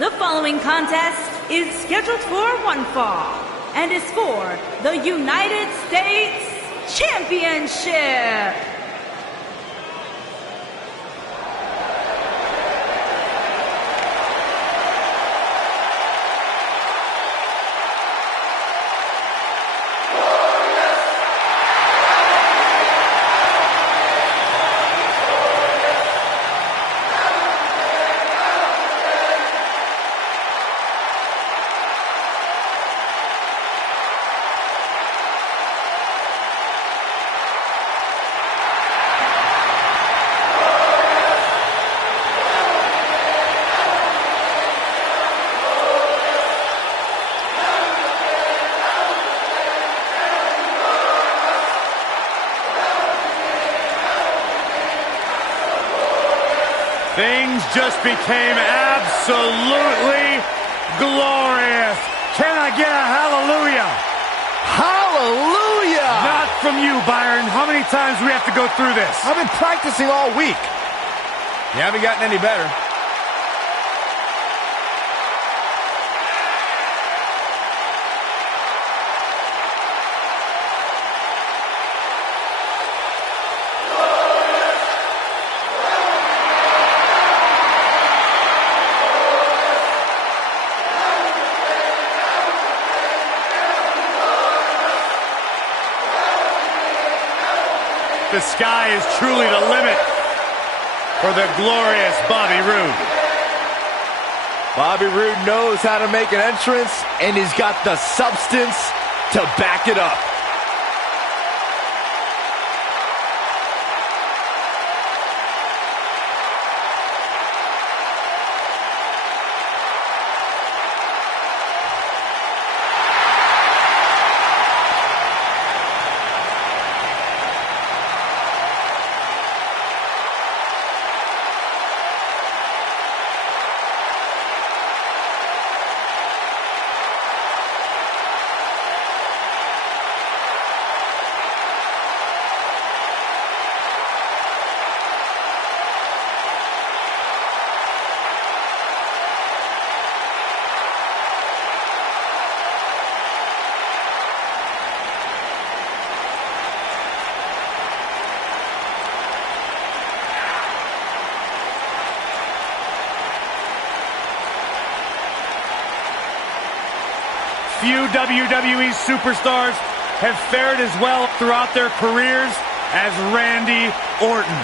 The following contest is scheduled for one fall and is for the United States Championship. Things just became absolutely glorious. Can I get a hallelujah? Hallelujah! Not from you, Byron. How many times do we have to go through this? I've been practicing all week. You haven't gotten any better. The sky is truly the limit for the glorious Bobby Roode. Bobby Roode knows how to make an entrance, and he's got the substance to back it up. Few WWE superstars have fared as well throughout their careers as Randy Orton.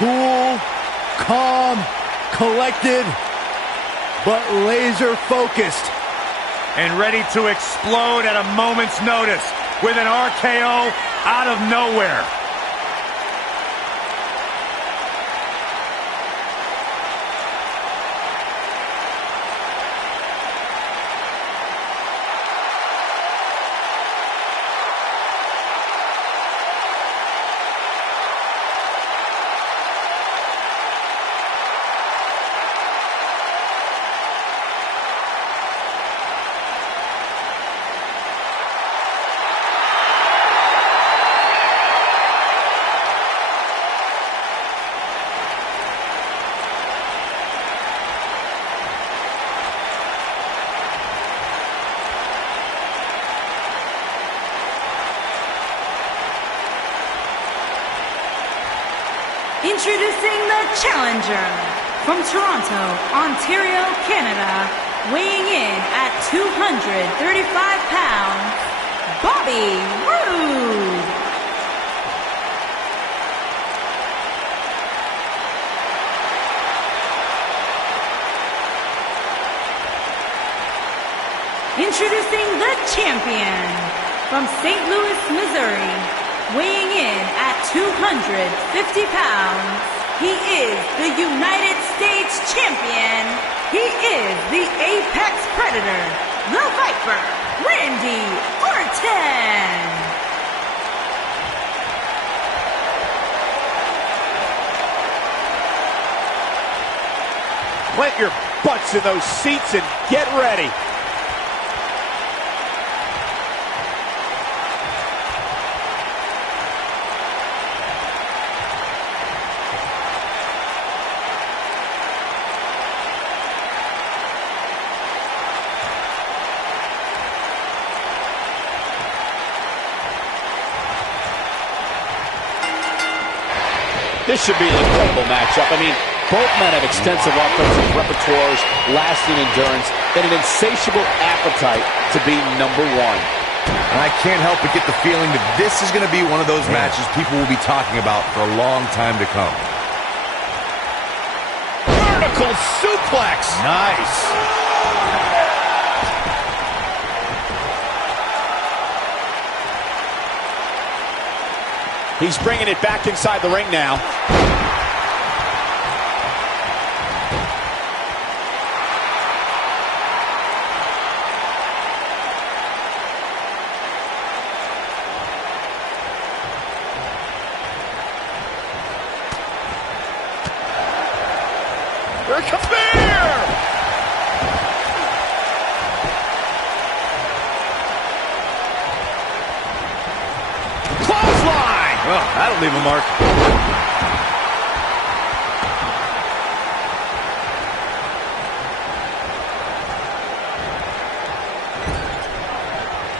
Cool, calm, collected, but laser focused. And ready to explode at a moment's notice with an RKO out of nowhere. Introducing the challenger from Toronto, Ontario, Canada, weighing in at 235 pounds, Bobby Roode. Introducing the champion from St. Louis, Missouri, weighing in at 250 pounds, he is the United States Champion. He is the Apex Predator, the Viper, Randy Orton. Plant your butts in those seats and get ready. This should be an incredible matchup. I mean, both men have extensive offensive repertoires, lasting endurance, and an insatiable appetite to be number one. And I can't help but get the feeling that this is going to be one of those matches people will be talking about for a long time to come. Vertical suplex. Nice. He's bringing it back inside the ring now. Here it comes there! Clothesline! Well, that'll leave a mark.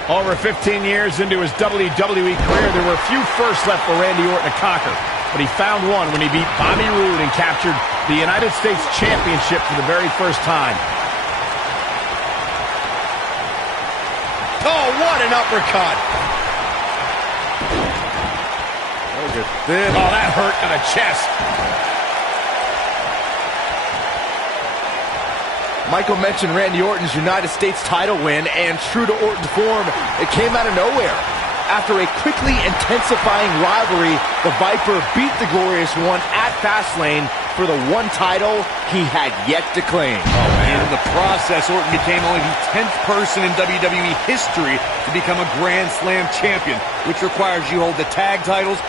Over 15 years into his WWE career, there were a few firsts left for Randy Orton to conquer. But he found one when he beat Bobby Roode and captured the United States Championship for the very first time. Oh, what an uppercut. Look at this. Oh, that hurt to the chest. Michael mentioned Randy Orton's United States title win, and true to Orton's form, it came out of nowhere. After a quickly intensifying rivalry, the Viper beat the Glorious One at Fastlane for the one title he had yet to claim. Oh, man. In the process, Orton became only the 10th person in WWE history to become a Grand Slam champion, which requires you hold the tag titles.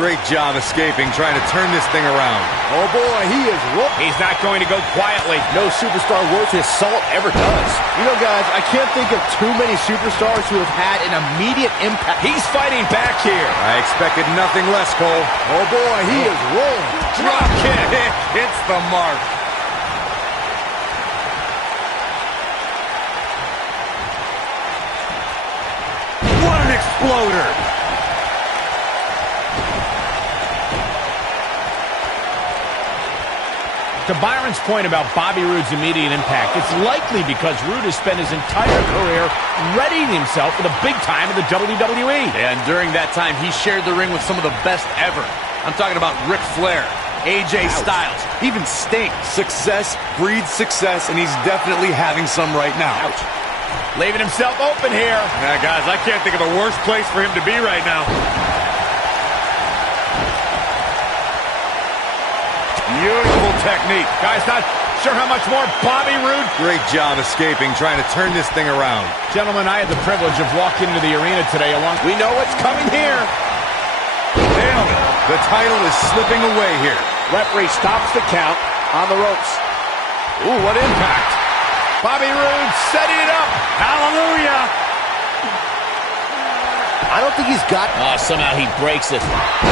Great job escaping, trying to turn this thing around. Oh boy, he is whooped. He's not going to go quietly. No superstar worth his salt ever does. You know, guys, I can't think of too many superstars who have had an immediate impact. He's fighting back here. I expected nothing less, Cole. Oh boy, he is rolling. Drop kick. Hits the mark. What an exploder. To Byron's point about Bobby Roode's immediate impact, it's likely because Roode has spent his entire career readying himself for the big time of the WWE. And during that time, he shared the ring with some of the best ever. I'm talking about Ric Flair, AJ Styles, even Sting. Success breeds success, and he's definitely having some right now. Ouch. Leaving himself open here. Yeah, guys, I can't think of a worse place for him to be right now. Beautiful technique. Guys, not sure how much more Bobby Roode. Great job escaping, trying to turn this thing around. Gentlemen, I had the privilege of walking into the arena today along. We know what's coming here. Nailed it. The title is slipping away here. Referee stops the count on the ropes. Ooh, what impact. Bobby Roode setting it up. Hallelujah. I don't think he's got... somehow he breaks it.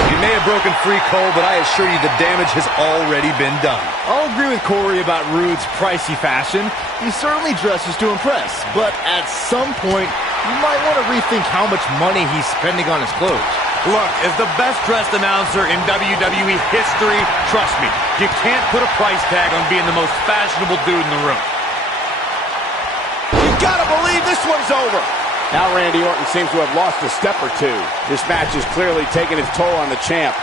He may have broken free, Cole, but I assure you the damage has already been done. I'll agree with Corey about Roode's pricey fashion. He certainly dresses to impress, but at some point, you might want to rethink how much money he's spending on his clothes. Look, as the best-dressed announcer in WWE history, trust me, you can't put a price tag on being the most fashionable dude in the room. You gotta believe this one's over. Now Randy Orton seems to have lost a step or two. This match is clearly taking its toll on the champ.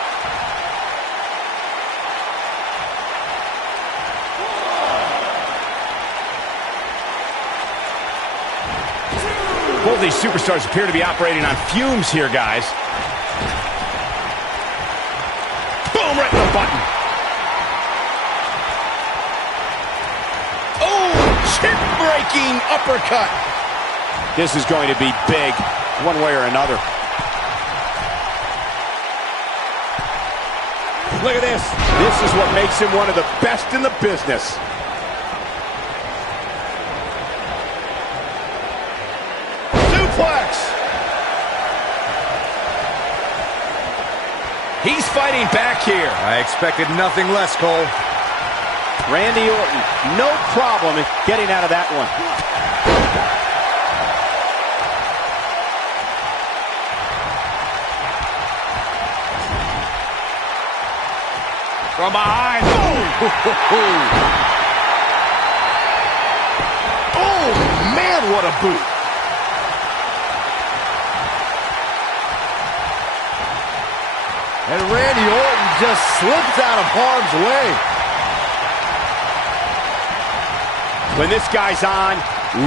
Both these superstars appear to be operating on fumes here, guys. Boom, right in the button. Oh, chip-breaking uppercut. This is going to be big, one way or another. Look at this. This is what makes him one of the best in the business. Suplex. He's fighting back here. I expected nothing less, Cole. Randy Orton, no problem getting out of that one. From behind. Oh, man, what a boot. And Randy Orton just slips out of harm's way. When this guy's on,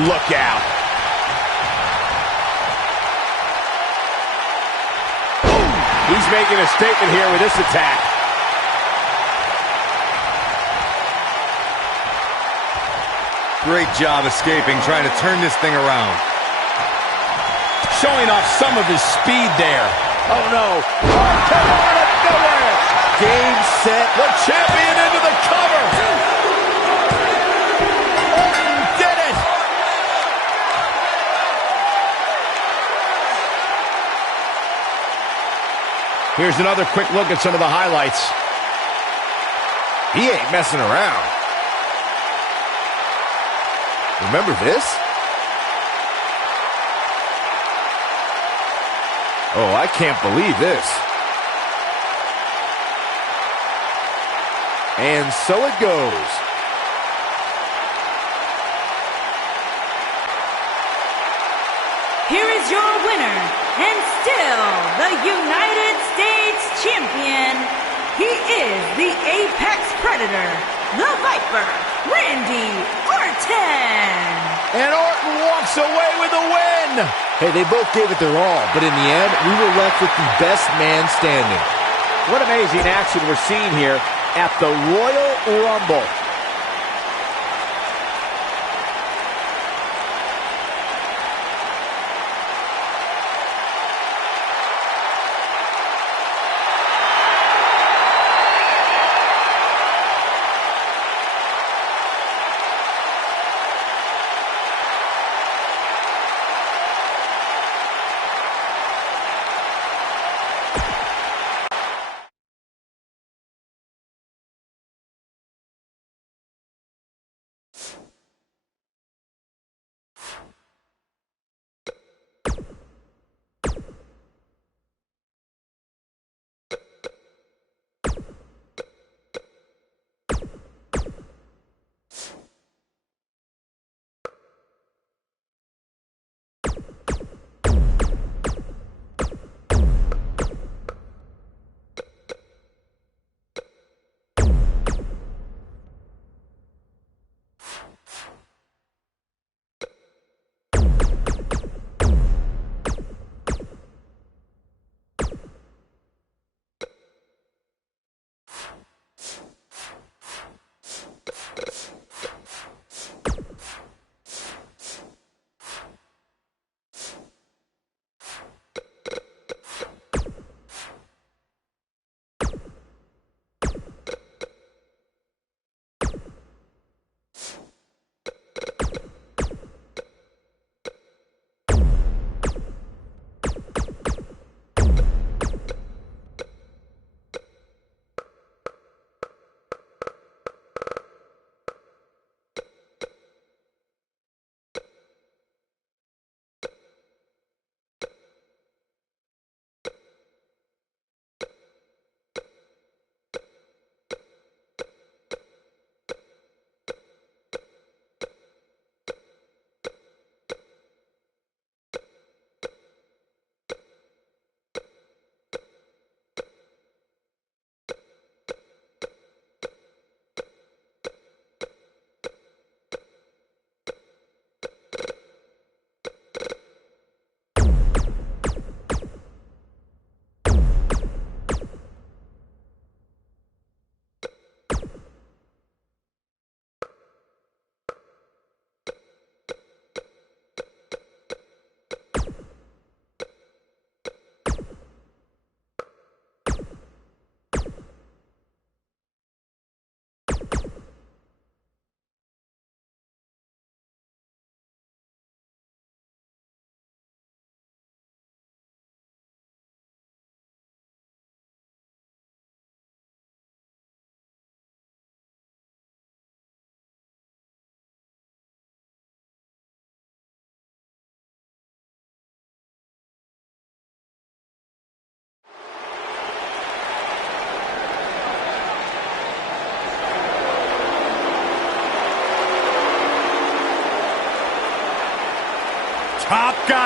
look out. He's making a statement here with this attack. Great job escaping, trying to turn this thing around. Showing off some of his speed there. Oh, no. Oh, come on, up nowhere. Game, set. The champion into the cover. Orton did it. Here's another quick look at some of the highlights. He ain't messing around. Remember this? Oh, I can't believe this. And so it goes. Here is your winner, and still the United States Champion. He is the Apex Predator, the Viper, Randy Orton. And Orton walks away with a win. Hey, they both gave it their all, but in the end, we were left with the best man standing. What amazing action we're seeing here at the Royal Rumble.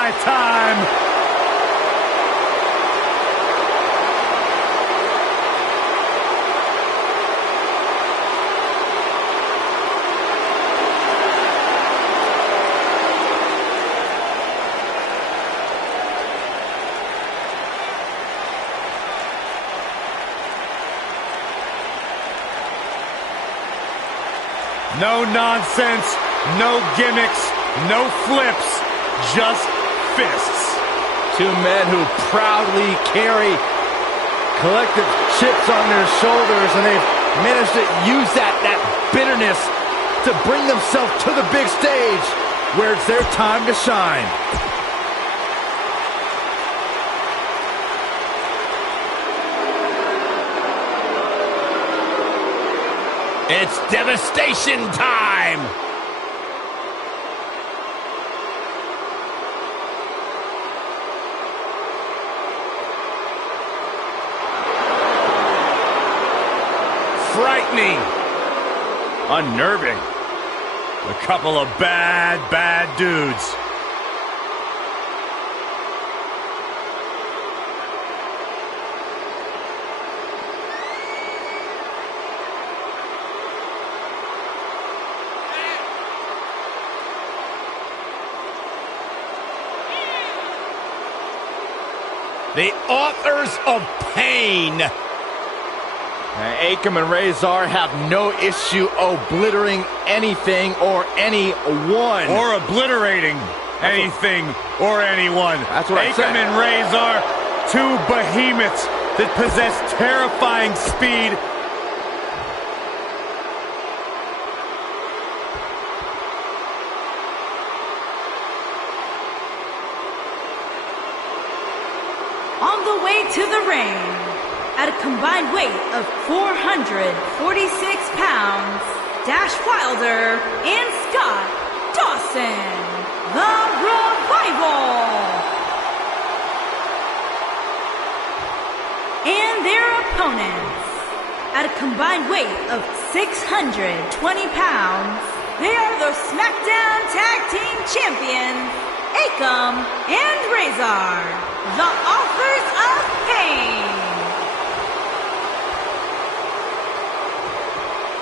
my time. No nonsense, no gimmicks, no flips, just fists. Two men who proudly carry collective chips on their shoulders, and they've managed to use that bitterness to bring themselves to the big stage where it's their time to shine. It's devastation time! Frightening. Unnerving. A couple of bad dudes. The authors of pain. Akam and Razor have no issue obliterating anything or anyone. Or obliterating anything or anyone. That's what I said. Akam and Razor, two behemoths that possess terrifying speed. On the way to the ring, at a combined weight of 446 pounds, Dash Wilder and Scott Dawson, the Revival. And their opponents, at a combined weight of 620 pounds, they are the SmackDown Tag Team Champions, Akam and Razor, the authors of pain.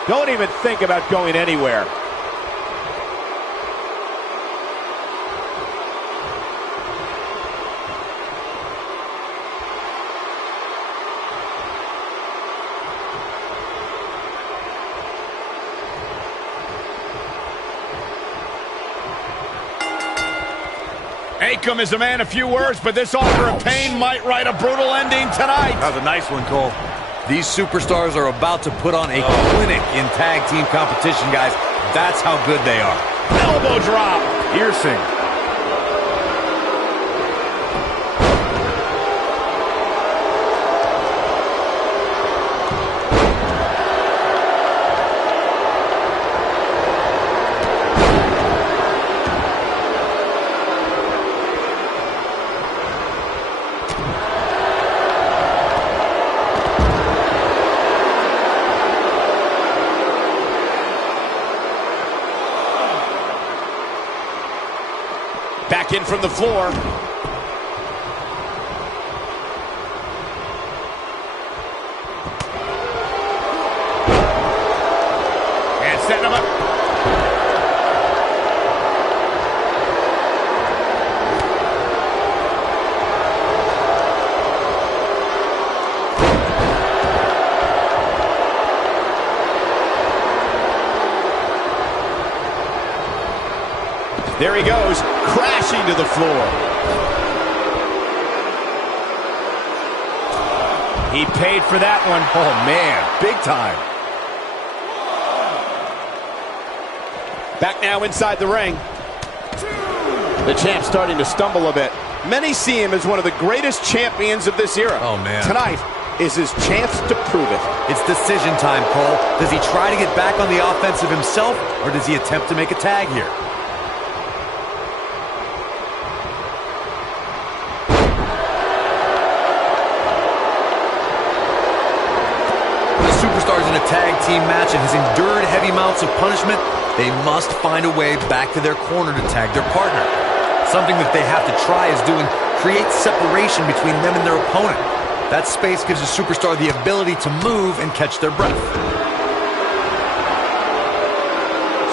Don't even think about going anywhere. Akam is a man of few words, but this offer of pain might write a brutal ending tonight. That was a nice one, Cole. These superstars are about to put on a clinic in tag team competition, guys. That's how good they are. Elbow drop. Piercing. Back in from the floor. And setting him up. There he goes, crashing to the floor. He paid for that one. Oh, man, big time. Back now inside the ring. The champ starting to stumble a bit. Many see him as one of the greatest champions of this era. Oh, man. Tonight is his chance to prove it. It's decision time, Cole. Does he try to get back on the offensive himself, or does he attempt to make a tag here? Superstars in a tag team match and has endured heavy amounts of punishment, they must find a way back to their corner to tag their partner. Something that they have to try is create separation between them and their opponent. That space gives a superstar the ability to move and catch their breath.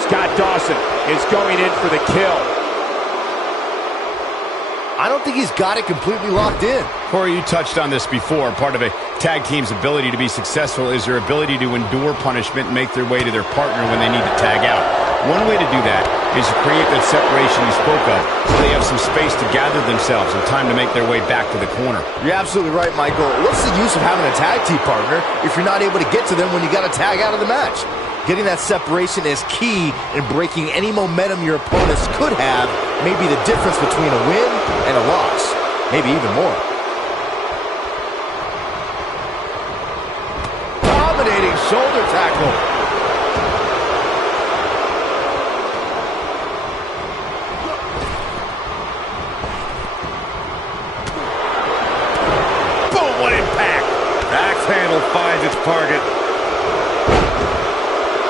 Scott Dawson is going in for the kill. I don't think he's got it completely locked in. Corey, you touched on this before. Part of a tag team's ability to be successful is their ability to endure punishment and make their way to their partner when they need to tag out. One way to do that is to create that separation you spoke of, so they have some space to gather themselves and time to make their way back to the corner. You're absolutely right, Michael. What's the use of having a tag team partner if you're not able to get to them when you got to tag out of the match? Getting that separation is key in breaking any momentum your opponents could have, maybe the difference between a win and a loss, maybe even more. Dominating shoulder tackle. Boom, what impact! Axe handle finds its target.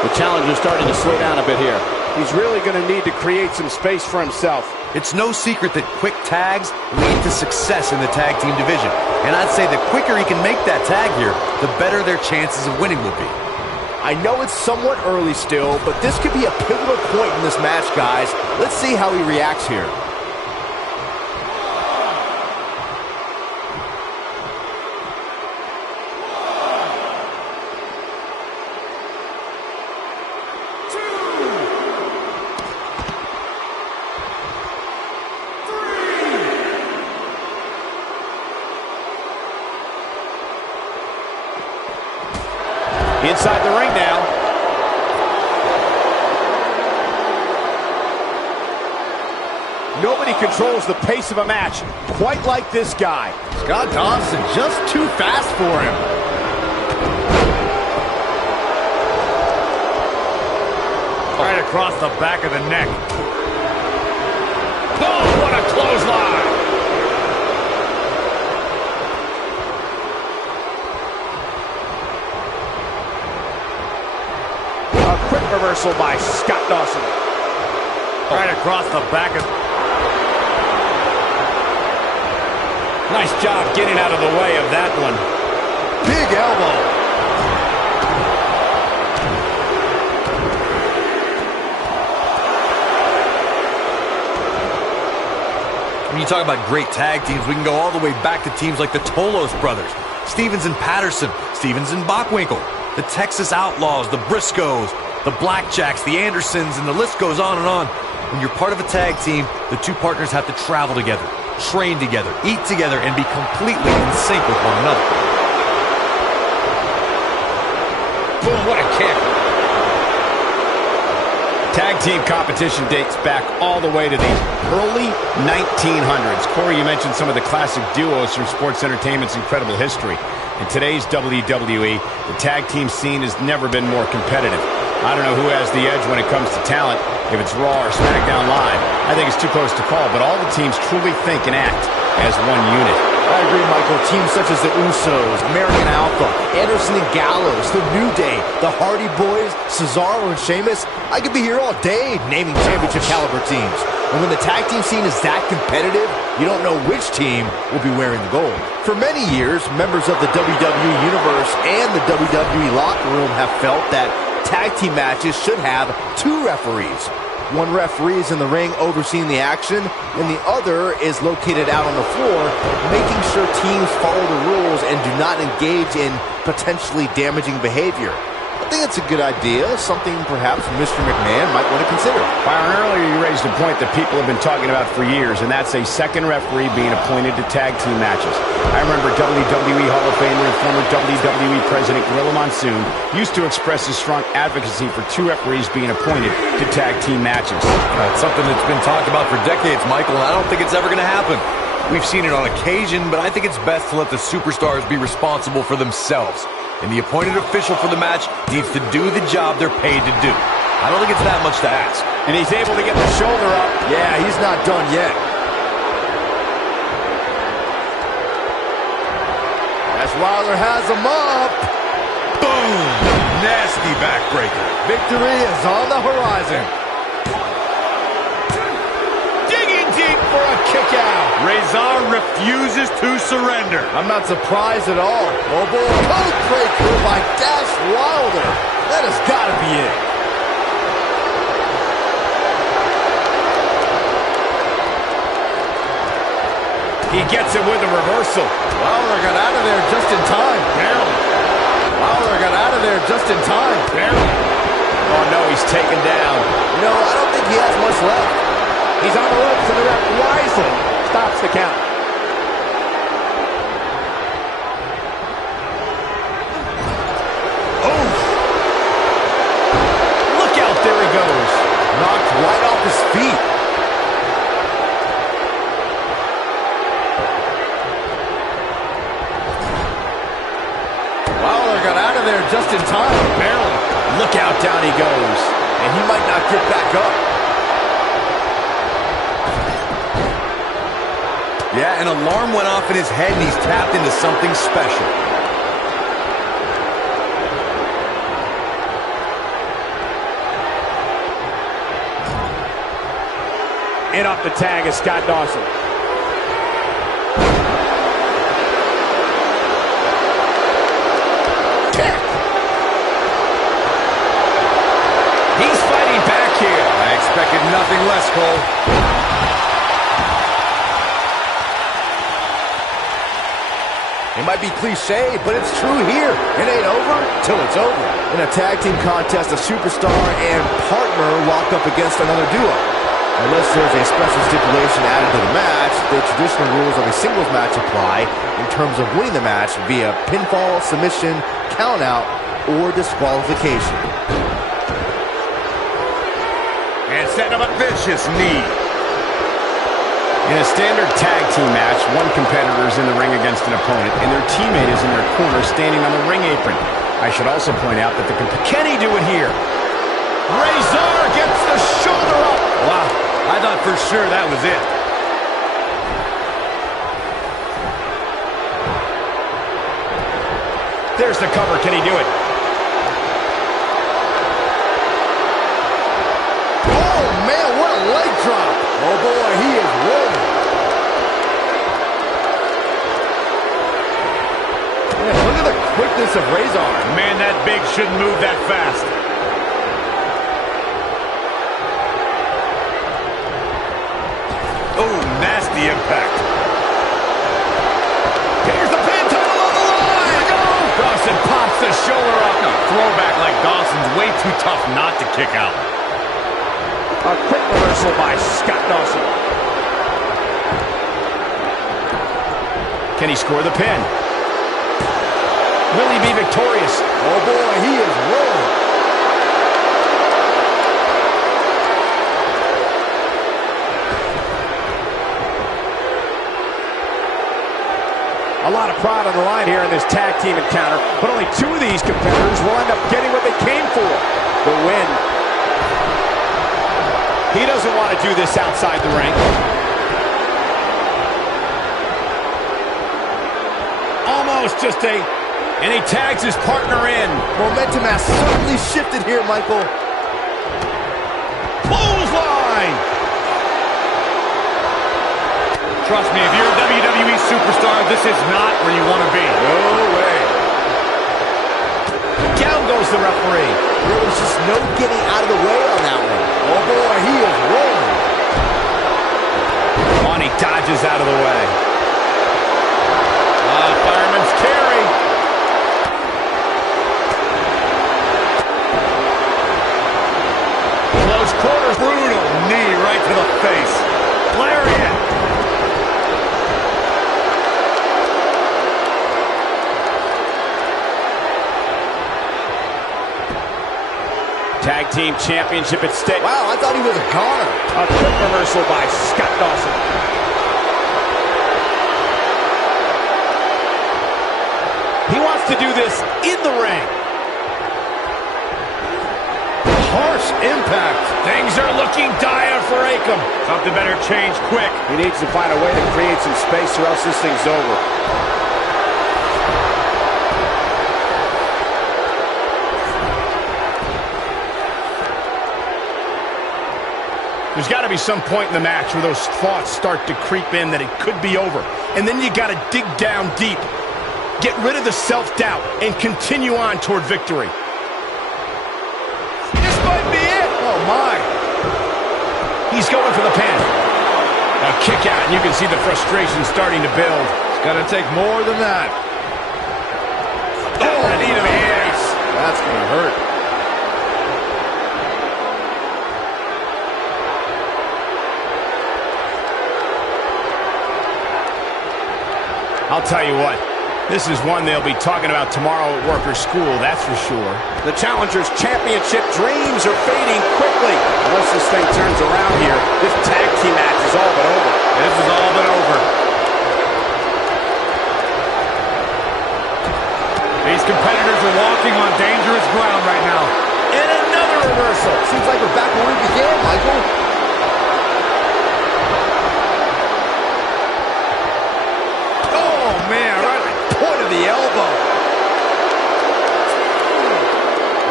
The challenger's starting to slow down a bit here. He's really going to need to create some space for himself. It's no secret that quick tags lead to success in the tag team division. And I'd say the quicker he can make that tag here, the better their chances of winning will be. I know it's somewhat early still, but this could be a pivotal point in this match, guys. Let's see how he reacts here. Inside the ring now. Nobody controls the pace of a match quite like this guy. Scott Dawson just too fast for him. Right across the back of the neck. Oh, what a clothesline! Quick reversal by Scott Dawson. Right across the back of... Nice job getting out of the way of that one. Big elbow. When you talk about great tag teams, we can go all the way back to teams like the Tolos brothers, Stevens and Patterson, Stevens and Bockwinkel, the Texas Outlaws, the Briscoes, the Blackjacks, the Andersons, and the list goes on and on. When you're part of a tag team, the two partners have to travel together, train together, eat together, and be completely in sync with one another. Boom, what a kick. Tag team competition dates back all the way to the early 1900s. Corey, you mentioned some of the classic duos from sports entertainment's incredible history. In today's WWE, the tag team scene has never been more competitive. I don't know who has the edge when it comes to talent, if it's Raw or SmackDown Live. I think it's too close to call, but all the teams truly think and act as one unit. I agree, Michael. Teams such as the Usos, American Alpha, Anderson and Gallows, the New Day, the Hardy Boys, Cesaro and Sheamus. I could be here all day naming championship caliber teams. And when the tag team scene is that competitive, you don't know which team will be wearing the gold. For many years, members of the WWE Universe and the WWE locker room have felt that tag team matches should have two referees. One referee is in the ring overseeing the action, and the other is located out on the floor, making sure teams follow the rules and do not engage in potentially damaging behavior. I think it's a good idea, something perhaps Mr. McMahon might want to consider. Byron, earlier you raised a point that people have been talking about for years, and that's a second referee being appointed to tag team matches. I remember WWE Hall of Famer and former WWE President Gorilla Monsoon used to express his strong advocacy for two referees being appointed to tag team matches. It's something that's been talked about for decades, Michael, and I don't think it's ever going to happen. We've seen it on occasion, but I think it's best to let the superstars be responsible for themselves. And the appointed official for the match needs to do the job they're paid to do. I don't think it's that much to ask. And he's able to get the shoulder up. Yeah, he's not done yet. As Wilder has him up. Boom! Nasty backbreaker. Victory is on the horizon. Digging deep for a kick out. Razor refuses to surrender. I'm not surprised at all. Oh boy, code breaker by Dash Wilder. That has got to be it. He gets it with a reversal. Wilder got out of there just in time. Barely. Wilder got out of there just in time. Barely. Oh no, he's taken down. No, I don't think he has much left. He's on the ropes, and the ref wisely stops the count. Oh! Look out, there he goes. Knocked right off his feet. Wilder got out of there just in time. Barely. Look out, down he goes. And he might not get back up. Yeah, an alarm went off in his head, and he's tapped into something special. In off the tag is Scott Dawson. Kick! He's fighting back here. I expected nothing less, Cole. It might be cliche, but it's true here. It ain't over till it's over. In a tag team contest, a superstar and partner lock up against another duo. Unless there's a special stipulation added to the match, the traditional rules of a singles match apply in terms of winning the match via pinfall, submission, countout, or disqualification. And setting up a vicious knee. In a standard tag team match, one competitor is in the ring against an opponent, and their teammate is in their corner standing on the ring apron. I should also point out that can he do it here? Razor gets the shoulder up. Wow, I thought for sure that was it. There's the cover. Can he do it? Oh, man, what a leg drop. Oh, boy, he is rolling. Man, look at the quickness of Razor. Man, that big shouldn't move that fast. Oh, nasty impact. Here's the pin, title on the line. Dawson pops the shoulder up. A throwback like Dawson's way too tough not to kick out. A quick reversal by Scott Dawson. Can he score the pin? Will he be victorious? Oh, boy, he is rolling. A lot of pride on the line here in this tag team encounter, but only two of these competitors will end up getting what they came for, the win. He doesn't want to do this outside the ring. Almost just and he tags his partner in. Momentum has certainly shifted here, Michael. Clothesline! Trust me, if you're a WWE superstar, this is not where you want to be. No way. Down goes the referee. There was just no getting out of the way on that one. Oh, boy, he is rolling. On, he dodges out of the way. Fireman's carry. Close quarters. Brutal knee right to the face. Lariat. Tag team championship at stake. Wow, I thought he was a goner. A quick reversal by Scott Dawson. He wants to do this in the ring. Harsh impact. Things are looking dire for Akam. Something better change quick. He needs to find a way to create some space or else this thing's over. There's got to be some point in the match where those thoughts start to creep in that it could be over. And then you got to dig down deep, get rid of the self-doubt, and continue on toward victory. This might be it. Oh, my. He's going for the pin. A kick out, and you can see the frustration starting to build. It's going to take more than that. Oh, knee to the face. That's going to hurt. I'll tell you what, this is one they'll be talking about tomorrow at work or school, that's for sure. The Challengers Championship dreams are fading quickly. Unless this thing turns around here, this tag team match is all but over. This is all but over. These competitors are walking on dangerous ground right now. And another reversal. Seems like we're back where we began, Michael. Man, right at the point of the elbow.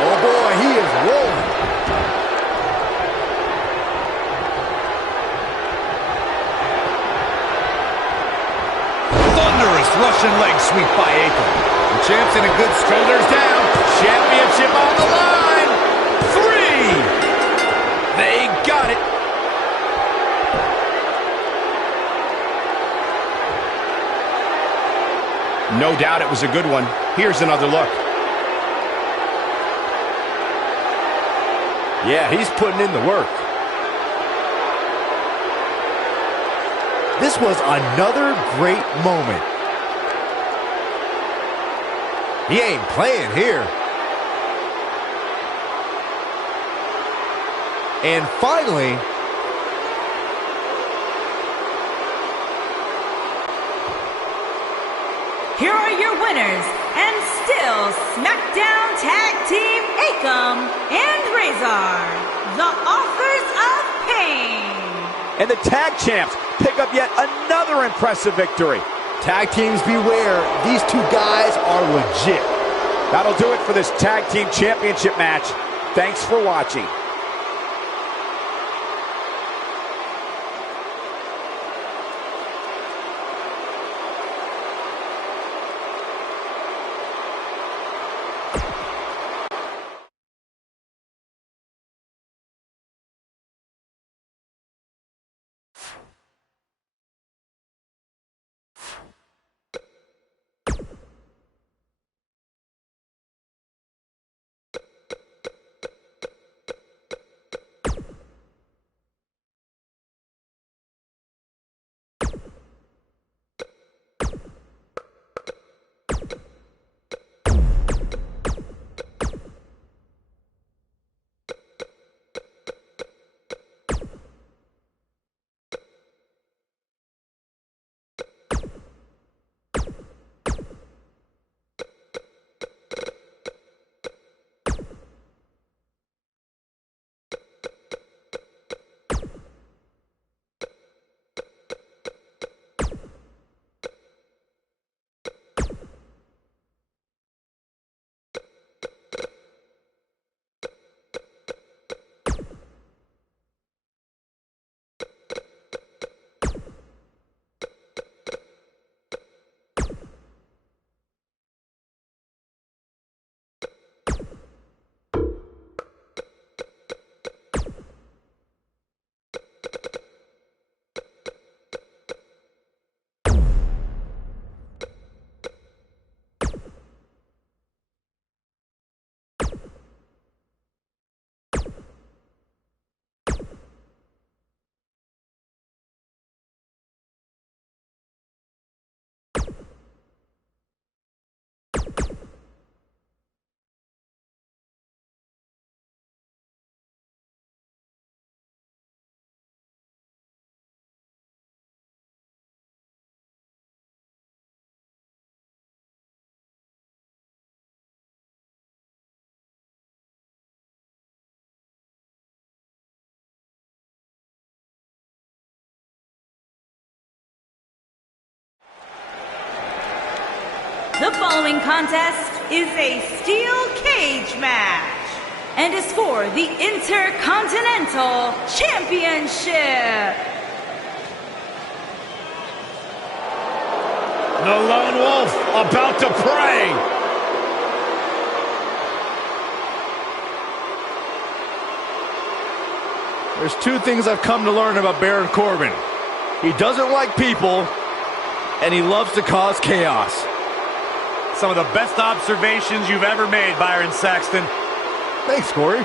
Oh, boy, he is rolling. Thunderous Russian leg sweep by Akam. The champ's in a good Shoulders down. Championship on the line. 3. They got it. No doubt it was a good one. Here's another look. Yeah, he's putting in the work. This was another great moment. He ain't playing here. And finally, here are your winners, and still SmackDown Tag Team Akam and Razor, the authors of pain. And the tag champs pick up yet another impressive victory. tag teams beware. These two guys are legit. That'll do it for this tag team championship match. Thanks for watching. The following contest is a steel cage match and is for the Intercontinental Championship. The Lone Wolf about to prey. There's two things I've come to learn about Baron Corbin. He doesn't like people, and he loves to cause chaos. Some of the best observations you've ever made, Byron Saxton. Thanks, Corey.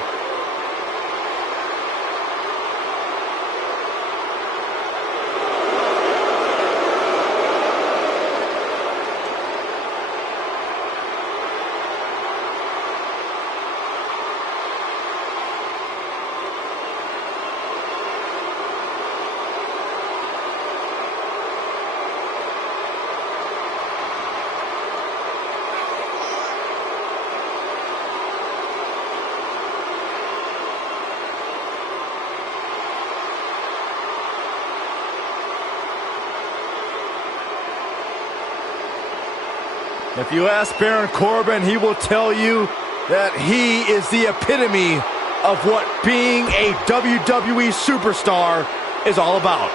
If you ask Baron Corbin, he will tell you that he is the epitome of what being a WWE superstar is all about.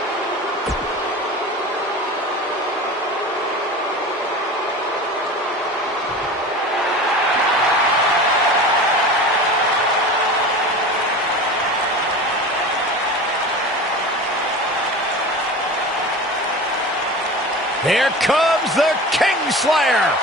Here comes the Kingslayer.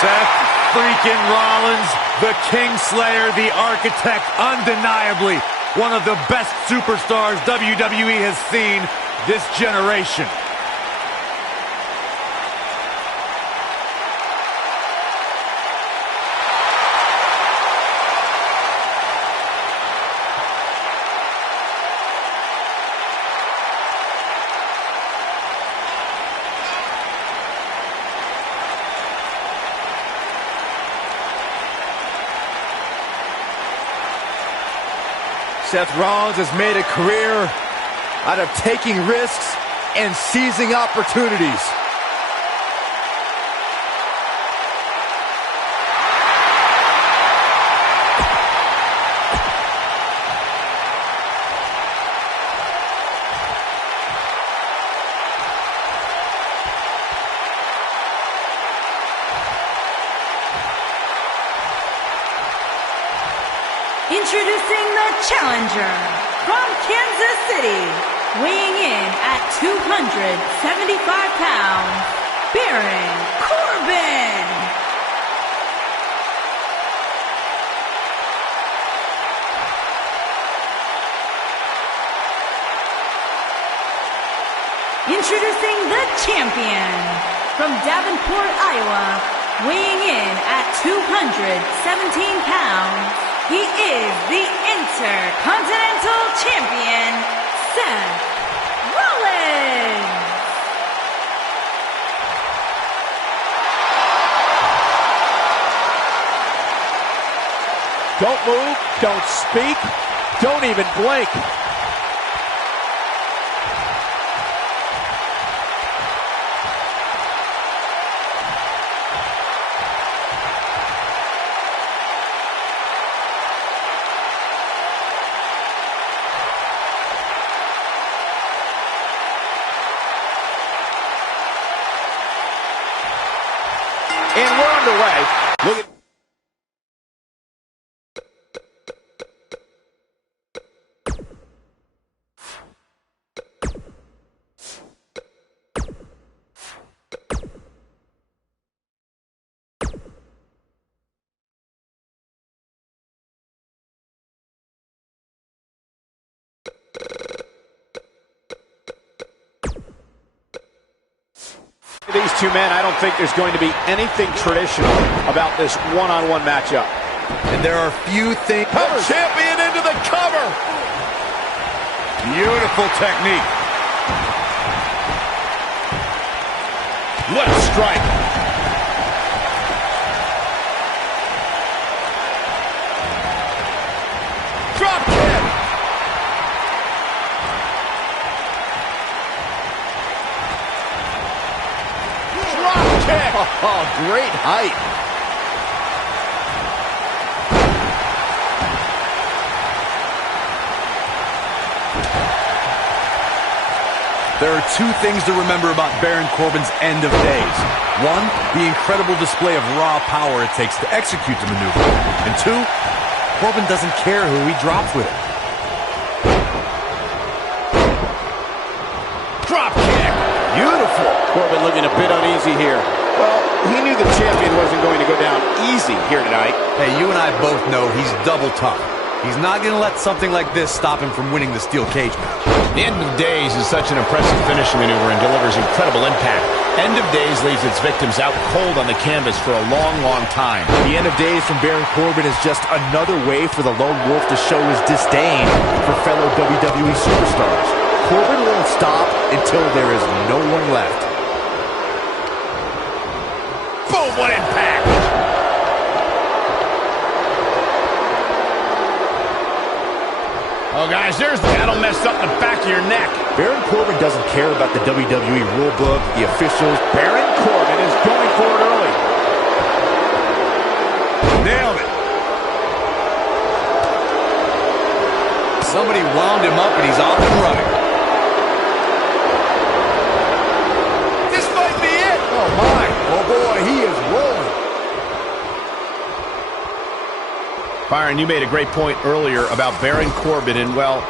Seth freaking Rollins, the Kingslayer, the architect, undeniably one of the best superstars WWE has seen this generation. Seth Rollins has made a career out of taking risks and seizing opportunities. Introducing the challenger from Kansas City, weighing in at 275 pounds, Baron Corbin. Introducing the champion from Davenport, Iowa, weighing in at 217 pounds. He is the Intercontinental Champion, Seth Rollins. Don't move, don't speak, don't even blink. And we're underway. Look at these two men. I don't think there's going to be anything traditional about this one-on-one matchup. And there are few things... Champion into the cover. Beautiful technique. What a strike. Drop kick. Oh, great height. There are two things to remember about Baron Corbin's end of days. One, the incredible display of raw power it takes to execute the maneuver. And two, Corbin doesn't care who he drops with it. Drop kick. Beautiful. Corbin looking a bit uneasy here. Well, he knew the champion wasn't going to go down easy here tonight. Hey, you and I both know he's double tough. He's not going to let something like this stop him from winning the steel cage match. The End of Days is such an impressive finishing maneuver and delivers incredible impact. End of Days leaves its victims out cold on the canvas for a long, long time. The End of Days from Baron Corbin is just another way for the Lone Wolf to show his disdain for fellow WWE superstars. Corbin won't stop until there is no one left. Boom, what impact! Oh, guys, that'll mess up the back of your neck. Baron Corbin doesn't care about the WWE rulebook, the officials. Baron Corbin is going for it early. Nailed it. Somebody wound him up and he's off and running. This might be it. Oh, my. Oh, boy, he is rolling. Byron, you made a great point earlier about Baron Corbin, and, well,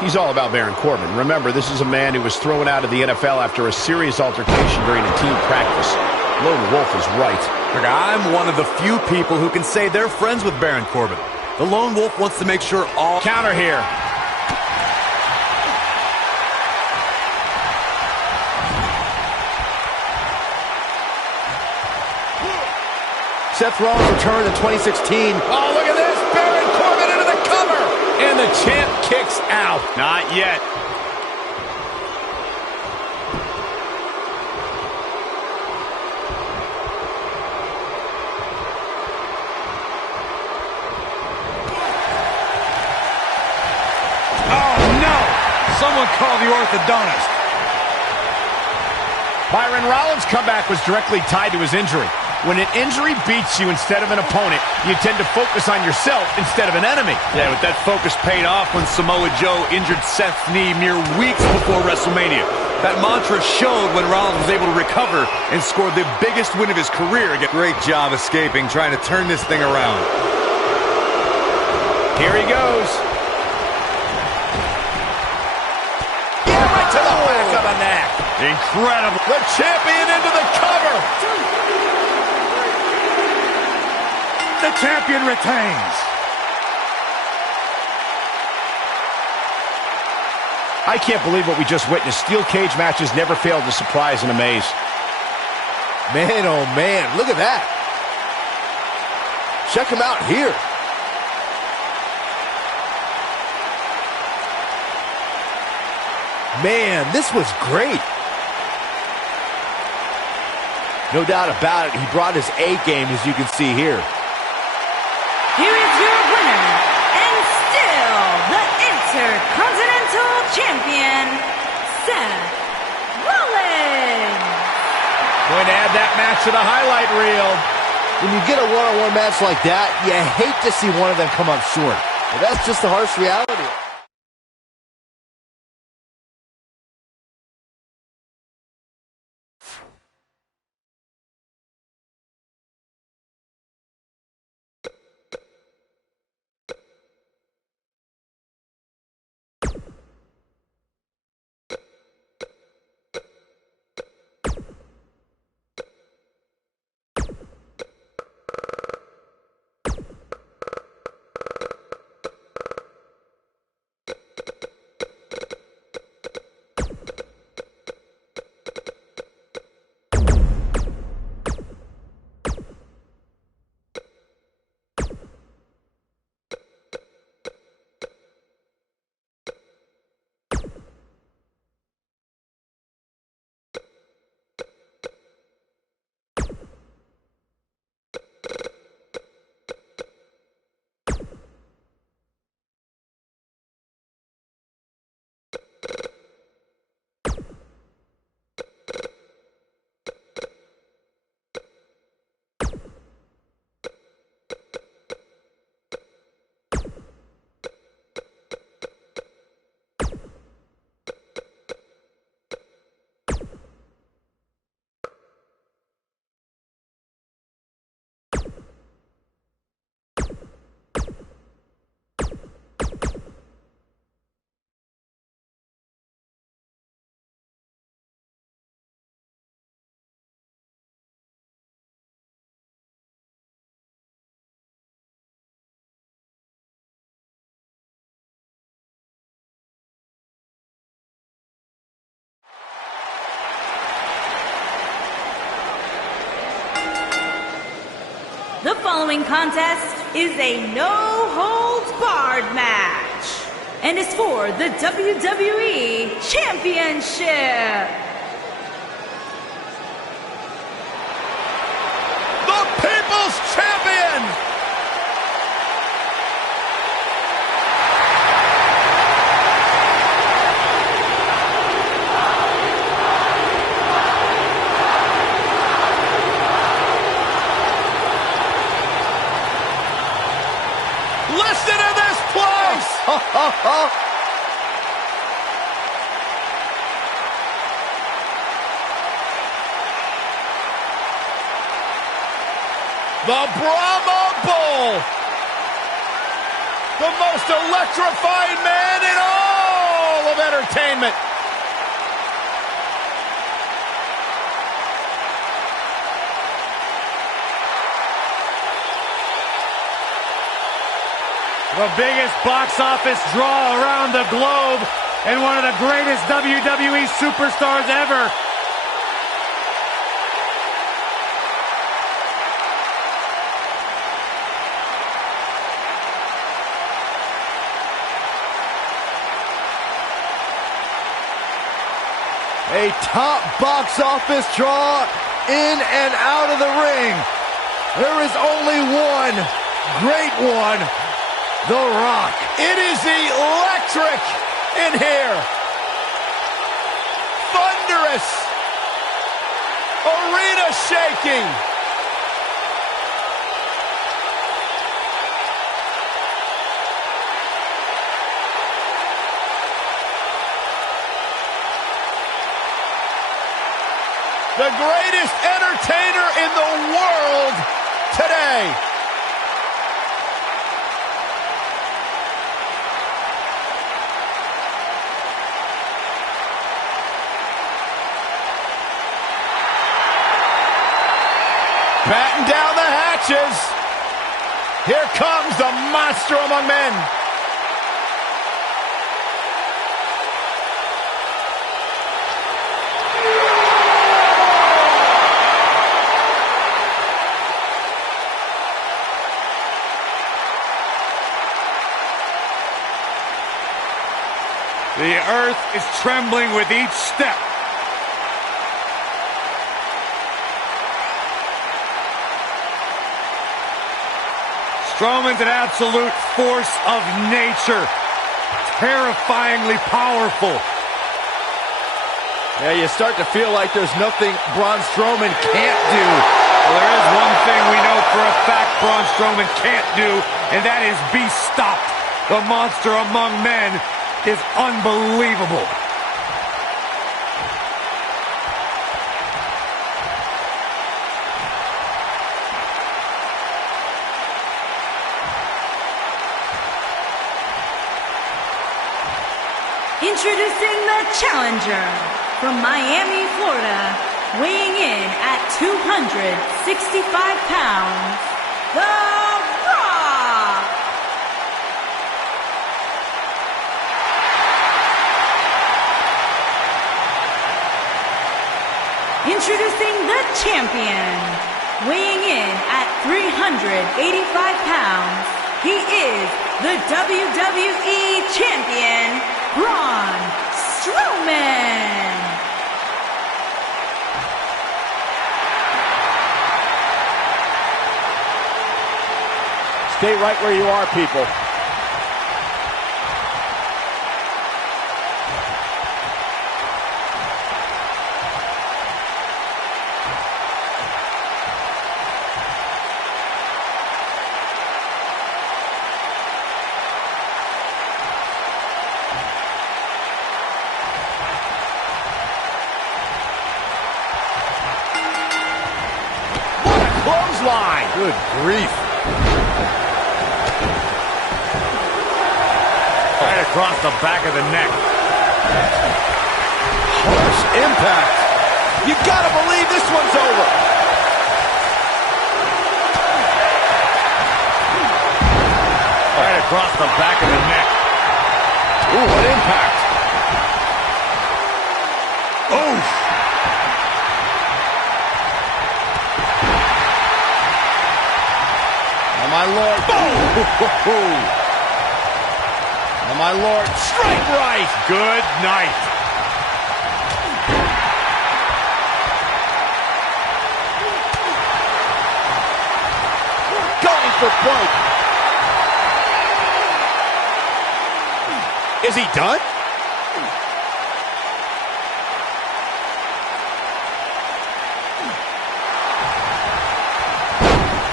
he's all about Baron Corbin. Remember, this is a man who was thrown out of the NFL after a serious altercation during a team practice. Lone Wolf is right. Look, I'm one of the few people who can say they're friends with Baron Corbin. The Lone Wolf wants to make sure all... Counter here. Seth Rollins returned in 2016. Oh, look at this. Baron Corbin into the cover. And the champ kicks out. Not yet. Oh, no! Someone call the orthodontist. Byron Rollins' comeback was directly tied to his injury. When an injury beats you instead of an opponent, you tend to focus on yourself instead of an enemy. Yeah, but that focus paid off when Samoa Joe injured Seth's knee mere weeks before WrestleMania. That mantra showed when Rollins was able to recover and score the biggest win of his career. Great job escaping, trying to turn this thing around. Here he goes. Yeah, right to the back of the neck. Incredible. The champion into the cover. The champion retains. I can't believe what we just witnessed. Steel cage matches never fail to surprise and amaze. Man, oh man, look at that. Check him out here. Man, this was great. No doubt about it, he brought his A game, as you can see here. Here is your winner, and still the Intercontinental Champion, Seth Rollins. Going to add that match to the highlight reel. When you get a one-on-one match like that, you hate to see one of them come up short. But that's just the harsh reality. The following contest is a no-holds-barred match and is for the WWE Championship. The People's Champion! Listen to this place! The Brahma Bull! The most electrifying man in all of entertainment! The biggest box office draw around the globe and one of the greatest WWE superstars ever. A top box office draw in and out of the ring. There is only one, great one, The Rock. It is electric in here. Thunderous. Arena shaking. The greatest entertainer in the world today. Batten down the hatches. Here comes the monster among men. The earth is trembling with each step. Strowman's an absolute force of nature. Terrifyingly powerful. Yeah, you start to feel like there's nothing Braun Strowman can't do. Well, there is one thing we know for a fact Braun Strowman can't do, and that is be stopped. The monster among men is unbelievable. Introducing the challenger from Miami, Florida, weighing in at 265 pounds, The Rock! Introducing the champion, weighing in at 385 pounds, he is the WWE Champion, Braun Strowman. Stay right where you are, people. Clothesline. Good grief. Right across the back of the neck. Harsh impact. You gotta believe this one's over. Right across the back of the neck. Ooh, what impact. Oof. my Lord. Boom! Oh, my Lord. Straight right. Good night. Going for broke. Is he done?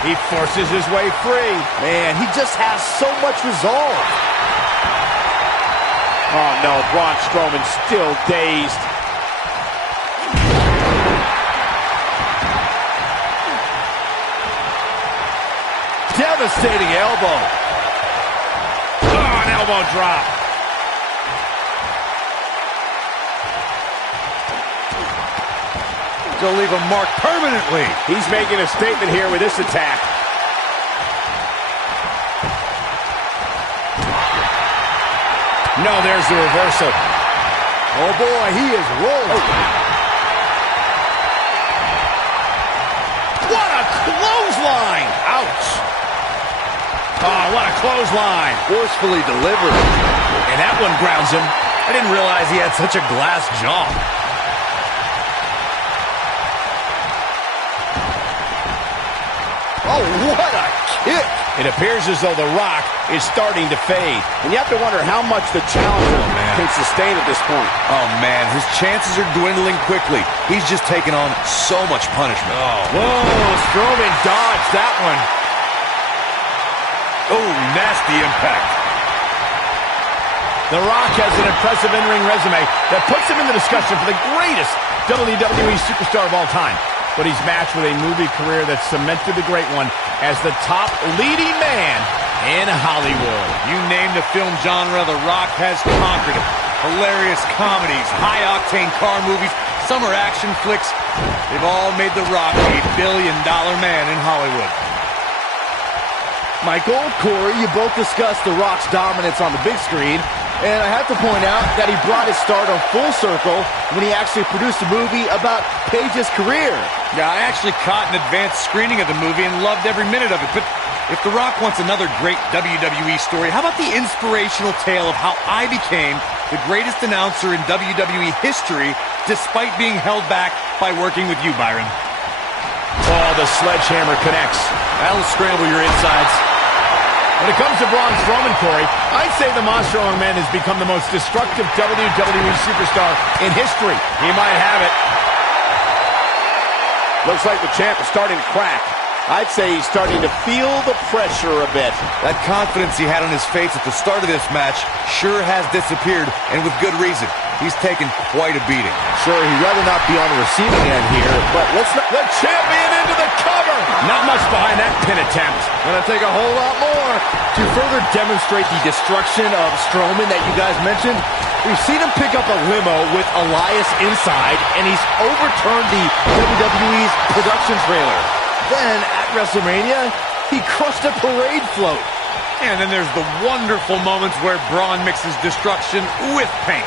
He forces his way free. Man, he just has so much resolve. Oh, no. Braun Strowman still dazed. Devastating elbow. Oh, an elbow drop. To leave a mark permanently. He's making a statement here with this attack. No, there's the reversal. Oh, boy, he is rolling. What a clothesline. Ouch. Oh, what a clothesline. Forcefully delivered. And that one grounds him. I didn't realize he had such a glass jaw. Oh, what a kick. It appears as though The Rock is starting to fade. And you have to wonder how much the challenger can sustain at this point. Oh, man, his chances are dwindling quickly. He's just taken on so much punishment. Whoa, Strowman dodged that one. Oh, nasty impact. The Rock has an impressive in-ring resume that puts him in the discussion for the greatest WWE superstar of all time. But he's matched with a movie career that cemented the great one as the top leading man in Hollywood. You name the film genre, The Rock has conquered it. Hilarious comedies, high-octane car movies, summer action flicks. They've all made The Rock a billion-dollar man in Hollywood. Michael, Corey, you both discussed The Rock's dominance on the big screen, and I have to point out that he brought his stardom full circle when he actually produced a movie about Paige's career. Yeah, I actually caught an advanced screening of the movie and loved every minute of it, but if The Rock wants another great WWE story, how about the inspirational tale of how I became the greatest announcer in WWE history despite being held back by working with you, Byron? Oh, the sledgehammer connects. That'll scramble your insides. When it comes to Braun Strowman, Corey, I'd say the Monster Strong Man has become the most destructive WWE superstar in history. He might have it. Looks like the champ is starting to crack. I'd say he's starting to feel the pressure a bit. That confidence he had on his face at the start of this match sure has disappeared, and with good reason. He's taken quite a beating. Sure, he'd rather not be on the receiving end here, but let's not... The champion into the cover! Not much behind that pin attempt. Gonna take a whole lot more. To further demonstrate the destruction of Strowman that you guys mentioned, we've seen him pick up a limo with Elias inside, and he's overturned the WWE's production trailer. Then, at WrestleMania, he crushed a parade float. And then there's the wonderful moments where Braun mixes destruction with pain.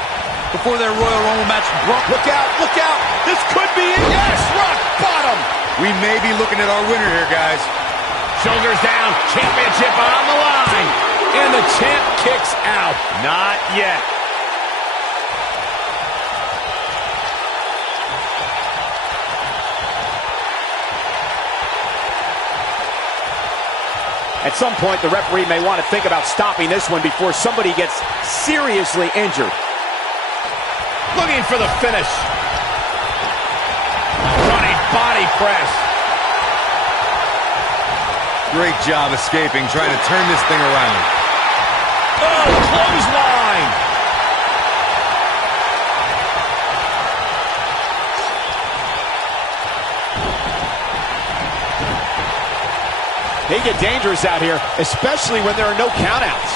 Before their Royal Rumble match, Look out, look out! This could be it! Yes, rock bottom! We may be looking at our winner here, guys. Shoulders down, championship on the line. And the champ kicks out. Not yet. At some point, the referee may want to think about stopping this one before somebody gets seriously injured. Looking for the finish. Running body press. Great job escaping, trying to turn this thing around. Oh, clothesline. They get dangerous out here, especially when there are no countouts.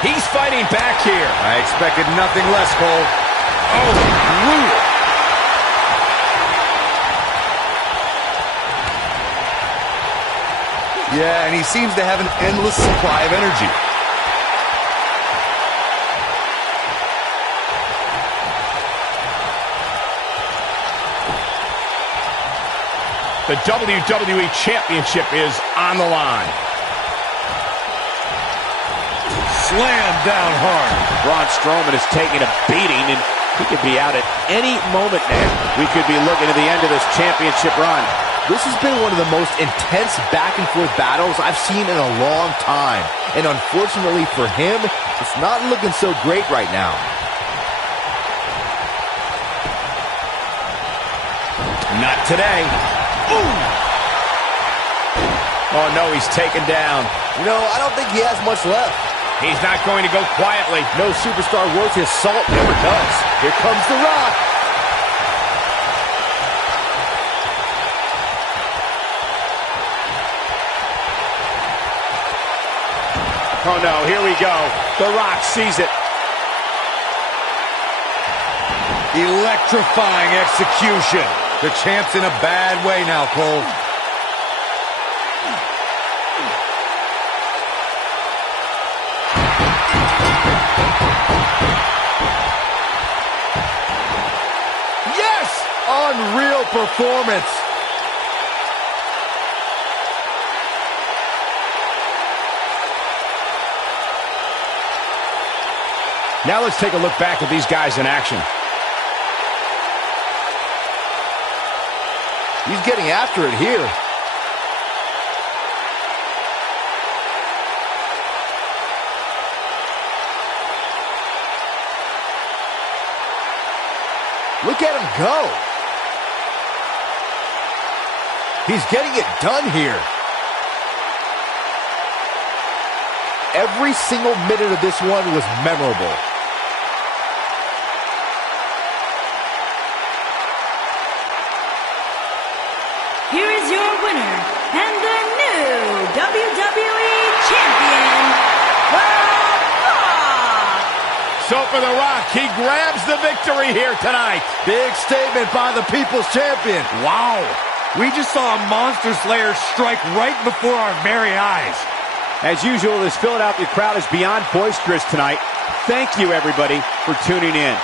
He's fighting back here. I expected nothing less, Cole. Oh, brutal. Yeah, and he seems to have an endless supply of energy. The WWE Championship is on the line. Slam down hard. Braun Strowman is taking a beating, and he could be out at any moment now. We could be looking at the end of this championship run. This has been one of the most intense back-and-forth battles I've seen in a long time. And unfortunately for him, it's not looking so great right now. Not today. Ooh. Oh, no, he's taken down. You know, I don't think he has much left. He's not going to go quietly. No superstar worth his salt ever does. Here comes The Rock. Oh, no, here we go. The Rock sees it. Electrifying execution. The champ's in a bad way now, Cole. Unreal performance. Now let's take a look back at these guys in action. He's getting after it here. Look at him go. He's getting it done here. Every single minute of this one was memorable. Here is your winner and the new WWE Champion, The Rock. So for The Rock, he grabs the victory here tonight. Big statement by the People's Champion. Wow. We just saw a Monster Slayer strike right before our very eyes. As usual, this Philadelphia crowd is beyond boisterous tonight. Thank you, everybody, for tuning in.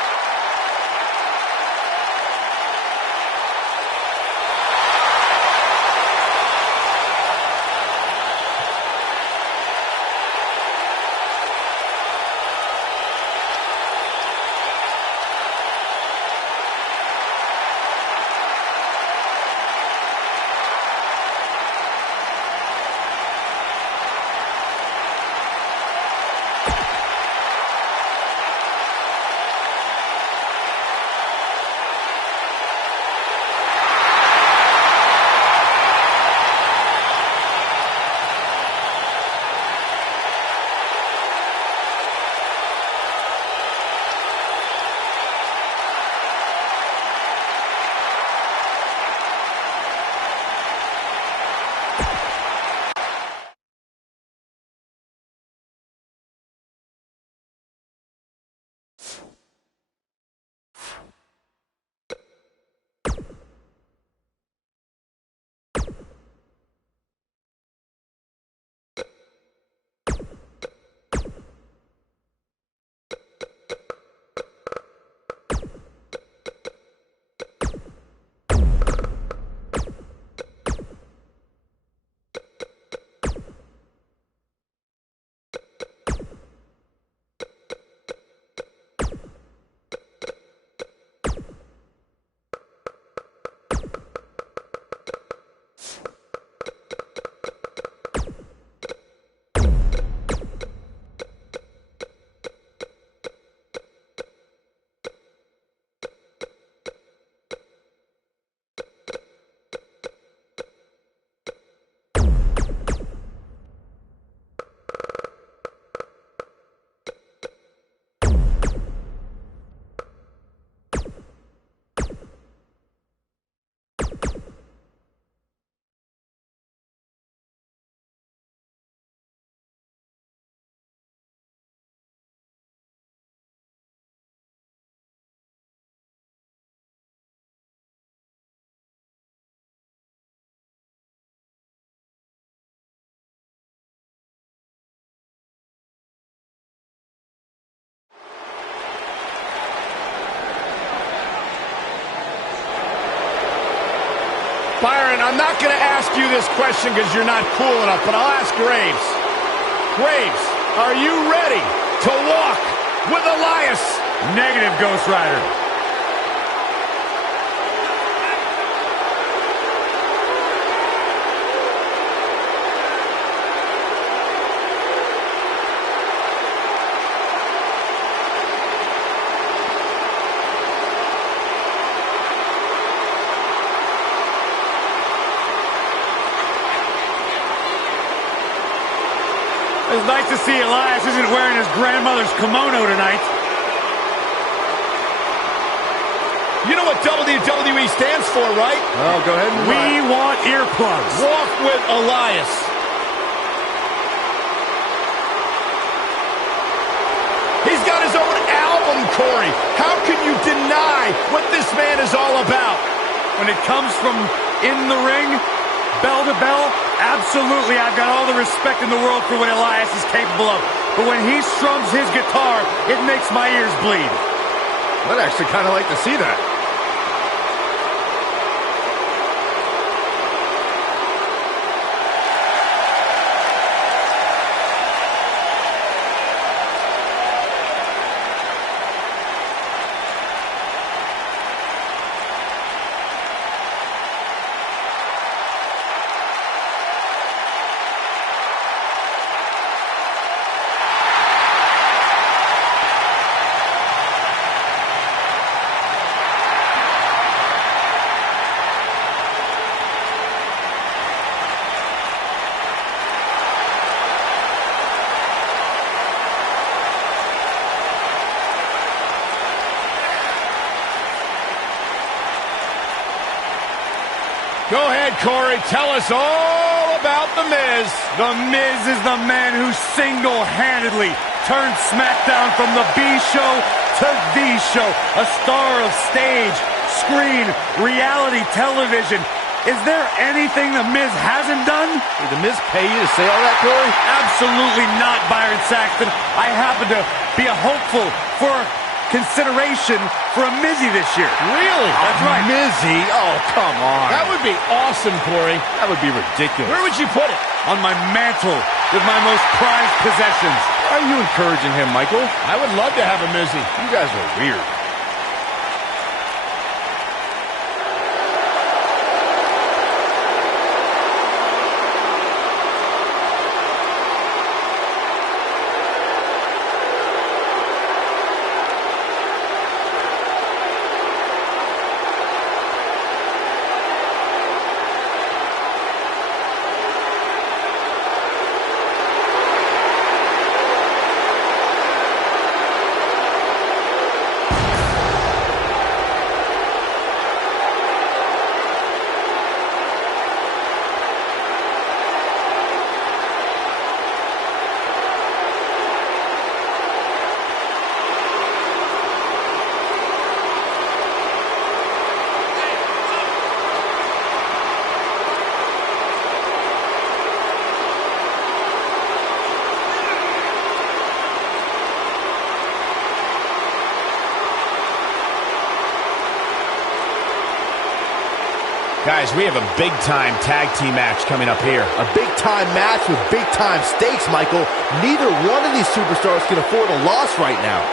Byron, I'm not going to ask you this question because you're not cool enough, but I'll ask Graves. Graves, are you ready to walk with Elias? Negative, Ghost Rider. It's nice to see Elias isn't wearing his grandmother's kimono tonight. You know what WWE stands for, right? Oh, go ahead and We want earplugs. Walk with Elias. He's got his own album, Corey. How can you deny what this man is all about? When it comes from in the ring, bell to bell, absolutely, I've got all the respect in the world for what Elias is capable of. But when he strums his guitar, it makes my ears bleed. I'd actually kind of like to see that. Go ahead, Corey. Tell us all about The Miz. The Miz is the man who single-handedly turned SmackDown from the B show to the show. A star of stage, screen, reality television. Is there anything The Miz hasn't done? Did The Miz pay you to say all that, Corey? Absolutely not, Byron Saxton. I happen to be a hopeful for consideration for a Mizzy this year. Really? That's right. Mizzy? Oh, come on. That would be awesome, Corey. That would be ridiculous. Where would you put it? On my mantle with my most prized possessions. Why are you encouraging him, Michael? I would love to have a Mizzy. You guys are weird. Guys, we have a big-time tag team match coming up here. A big-time match with big-time stakes, Michael. Neither one of these superstars can afford a loss right now.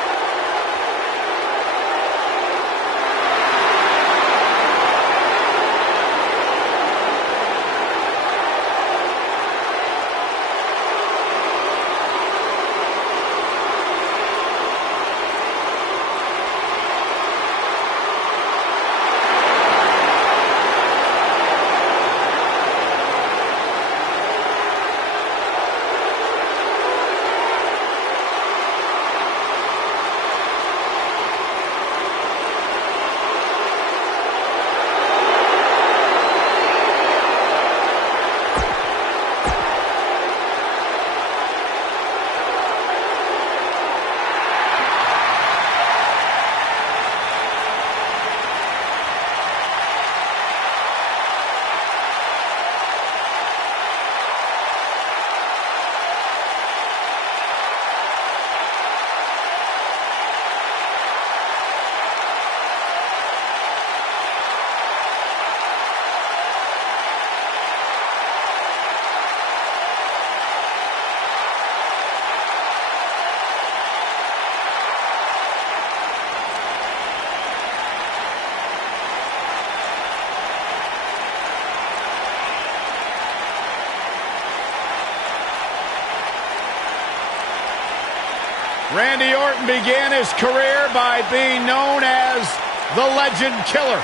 Randy Orton began his career by being known as the Legend Killer.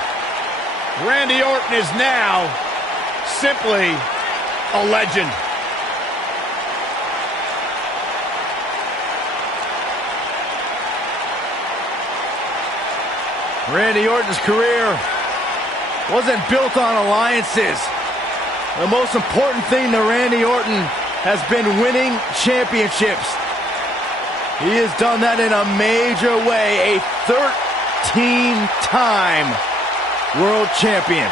Randy Orton is now simply a legend. Randy Orton's career wasn't built on alliances. The most important thing to Randy Orton has been winning championships. He has done that in a major way, a 13-time world champion.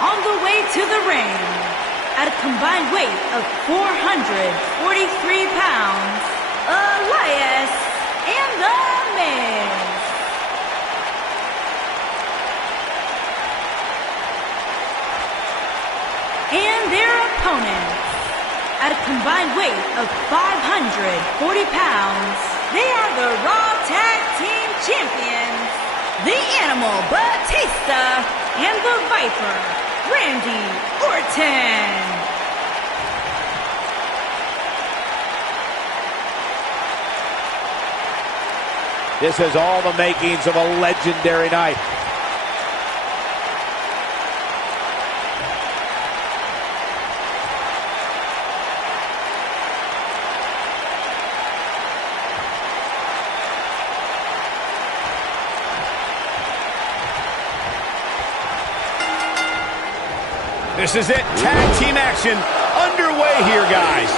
On the way to the ring, at a combined weight of 443 pounds, Elias and The Miz. And their opponents, at a combined weight of 540 pounds, they are the Raw Tag Team Champions, the Animal Batista and the Viper, Randy Orton. This has all the makings of a legendary night. This is it. Tag team action underway here, guys.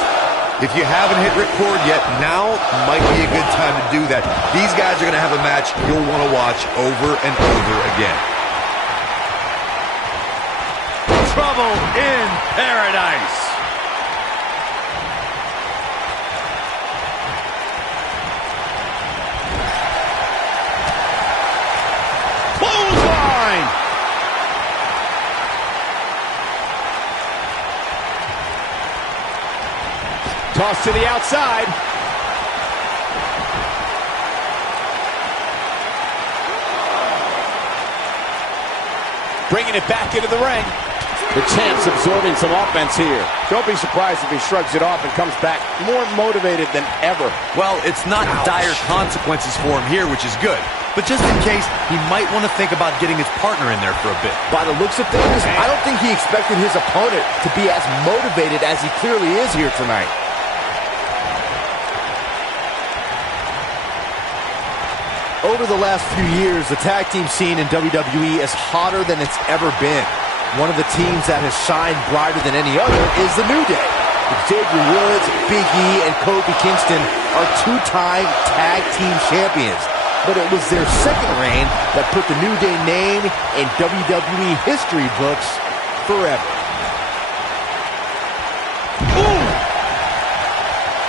If you haven't hit record yet, now might be a good time to do that. These guys are going to have a match you'll want to watch over and over again. Trouble in paradise. Clothesline. Toss to the outside. Bringing it back into the ring. The champ's absorbing some offense here. Don't be surprised if he shrugs it off and comes back more motivated than ever. Well, it's not dire consequences for him here, which is good. But just in case, he might want to think about getting his partner in there for a bit. By the looks of things, I don't think he expected his opponent to be as motivated as he clearly is here tonight. Over the last few years, the tag team scene in WWE is hotter than it's ever been. One of the teams that has shined brighter than any other is the New Day. Xavier Woods, Big E, and Kofi Kingston are two-time tag team champions. But it was their second reign that put the New Day name in WWE history books forever.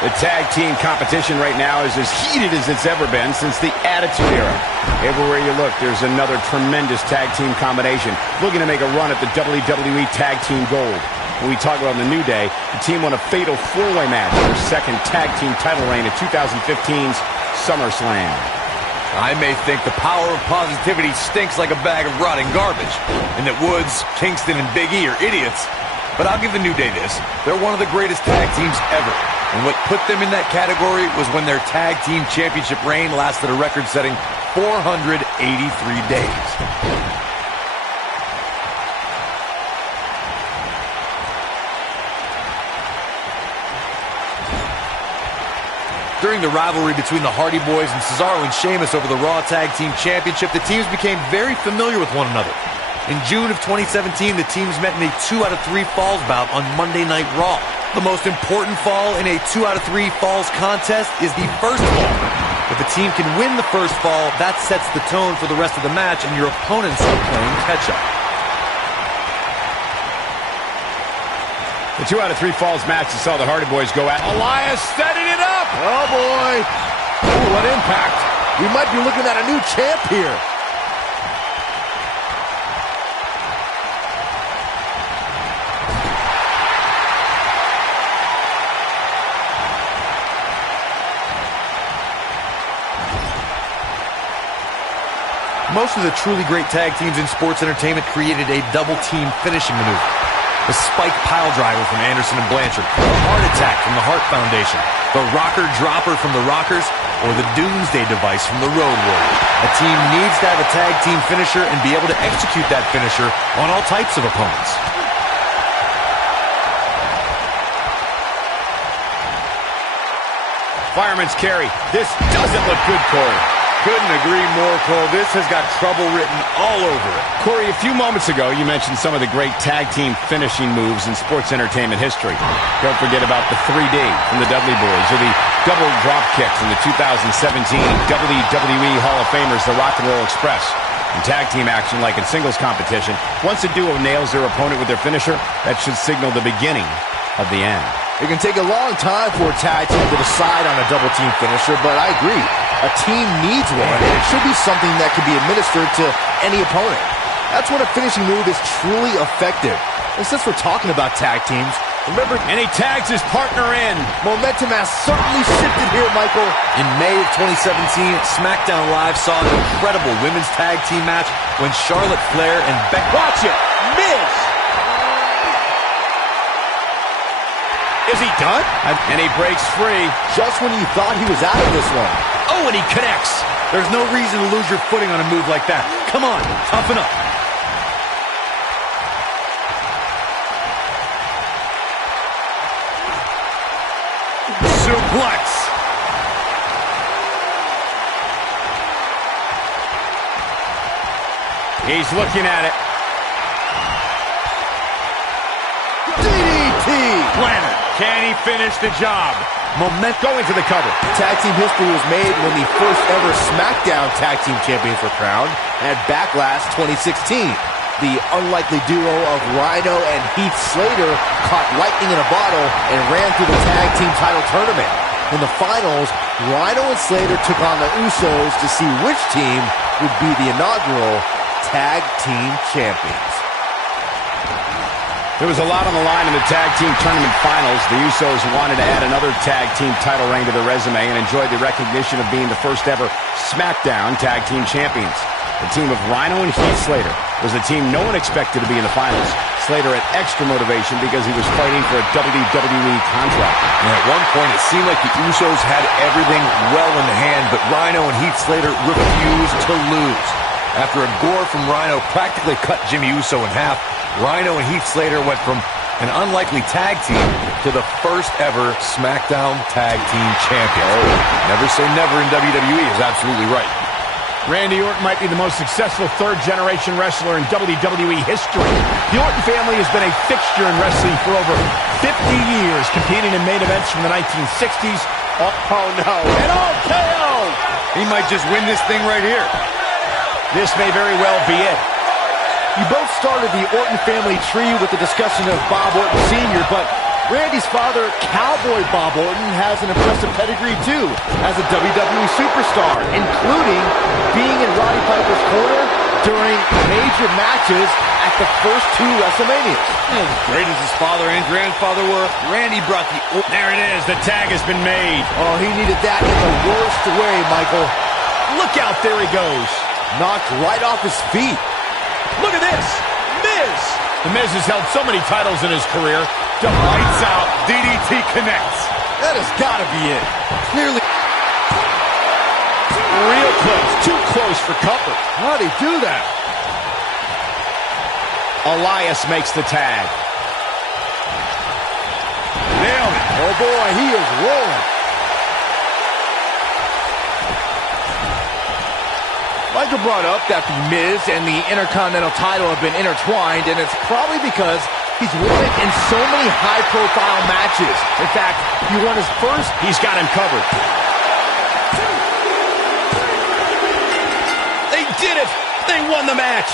The tag team competition right now is as heated as it's ever been since the Attitude Era. Everywhere you look, there's another tremendous tag team combination looking to make a run at the WWE Tag Team Gold. When we talk about the New Day, the team won a fatal four-way match in their second tag team title reign at 2015's SummerSlam. I may think the power of positivity stinks like a bag of rotting garbage, and that Woods, Kingston, and Big E are idiots, but I'll give the New Day this. They're one of the greatest tag teams ever. And what put them in that category was when their tag team championship reign lasted a record-setting 483 days. During the rivalry between the Hardy Boys and Cesaro and Sheamus over the Raw Tag Team Championship, the teams became very familiar with one another. In June of 2017, the teams met in a 2 out of 3 falls bout on Monday Night Raw. The most important fall in a 2 out of 3 falls contest is the first fall. If a team can win the first fall, that sets the tone for the rest of the match, and your opponents are playing catch-up. The 2 out of 3 falls match that saw the Hardy Boys go at. Elias setting it up. Oh, boy. Ooh, what impact. We might be looking at a new champ here. Most of the truly great tag teams in sports entertainment created a double-team finishing maneuver. The spike pile driver from Anderson and Blanchard, the heart attack from the Hart Foundation, the rocker dropper from the Rockers, or the Doomsday device from the Road Warriors. A team needs to have a tag team finisher and be able to execute that finisher on all types of opponents. Fireman's carry. This doesn't look good, Corey. Couldn't agree more, Cole. This has got trouble written all over it. Corey, a few moments ago, you mentioned some of the great tag team finishing moves in sports entertainment history. Don't forget about the 3D from the Dudley Boys, or the double drop kicks in the 2017 WWE Hall of Famers, the Rock and Roll Express. In tag team action, like in singles competition, once a duo nails their opponent with their finisher, that should signal the beginning of the end. It can take a long time for a tag team to decide on a double team finisher, but I agree. A team needs one, and it should be something that can be administered to any opponent. That's when a finishing move is truly effective. And since we're talking about tag teams, remember... And he tags his partner in. Momentum has certainly shifted here, Michael. In May of 2017, SmackDown Live saw an incredible women's tag team match when Charlotte Flair and Becky... Watch it! Miz! Is he done? And he breaks free. Just when you thought he was out of this one. Oh, and he connects. There's no reason to lose your footing on a move like that. Come on, toughen up. Suplex. He's looking at it. DDT! Planner. Can he finish the job? Moment going for the cover. Tag team history was made when the first ever SmackDown Tag Team Champions were crowned at Backlash 2016. The unlikely duo of Rhino and Heath Slater caught lightning in a bottle and ran through the tag team title tournament. In the finals, Rhino and Slater took on the Usos to see which team would be the inaugural Tag Team Champions. There was a lot on the line in the tag team tournament finals. The Usos wanted to add another tag team title reign to their resume and enjoyed the recognition of being the first ever SmackDown Tag Team Champions. The team of Rhino and Heath Slater was the team no one expected to be in the finals. Slater had extra motivation because he was fighting for a WWE contract. And at one point, it seemed like the Usos had everything well in the hand, but Rhino and Heath Slater refused to lose. After a gore from Rhino practically cut Jimmy Uso in half, Rhino and Heath Slater went from an unlikely tag team to the first ever SmackDown Tag Team Champions. Never say never in WWE is absolutely right. Randy Orton might be the most successful third-generation wrestler in WWE history. The Orton family has been a fixture in wrestling for over 50 years, competing in main events from the 1960s. Oh no, an RKO! He might just win this thing right here. This may very well be it. You both started the Orton family tree with the discussion of Bob Orton Sr., but Randy's father, Cowboy Bob Orton, has an impressive pedigree too as a WWE superstar, including being in Roddy Piper's corner during major matches at the first two WrestleManias. As great as his father and grandfather were, Randy brought the... There it is, the tag has been made. Oh, he needed that in the worst way, Michael. Look out, there he goes. Knocked right off his feet. Look at this, Miz. The Miz has held so many titles in his career. Lights out, DDT connects. That has got to be it. Clearly. Real close, too close for comfort. How'd he do that? Elias makes the tag. Nailed it. Oh boy, he is rolling. Michael brought up that the Miz and the Intercontinental title have been intertwined, and it's probably because he's won it in so many high-profile matches. In fact, he won his first... He's got him covered. They did it! They won the match!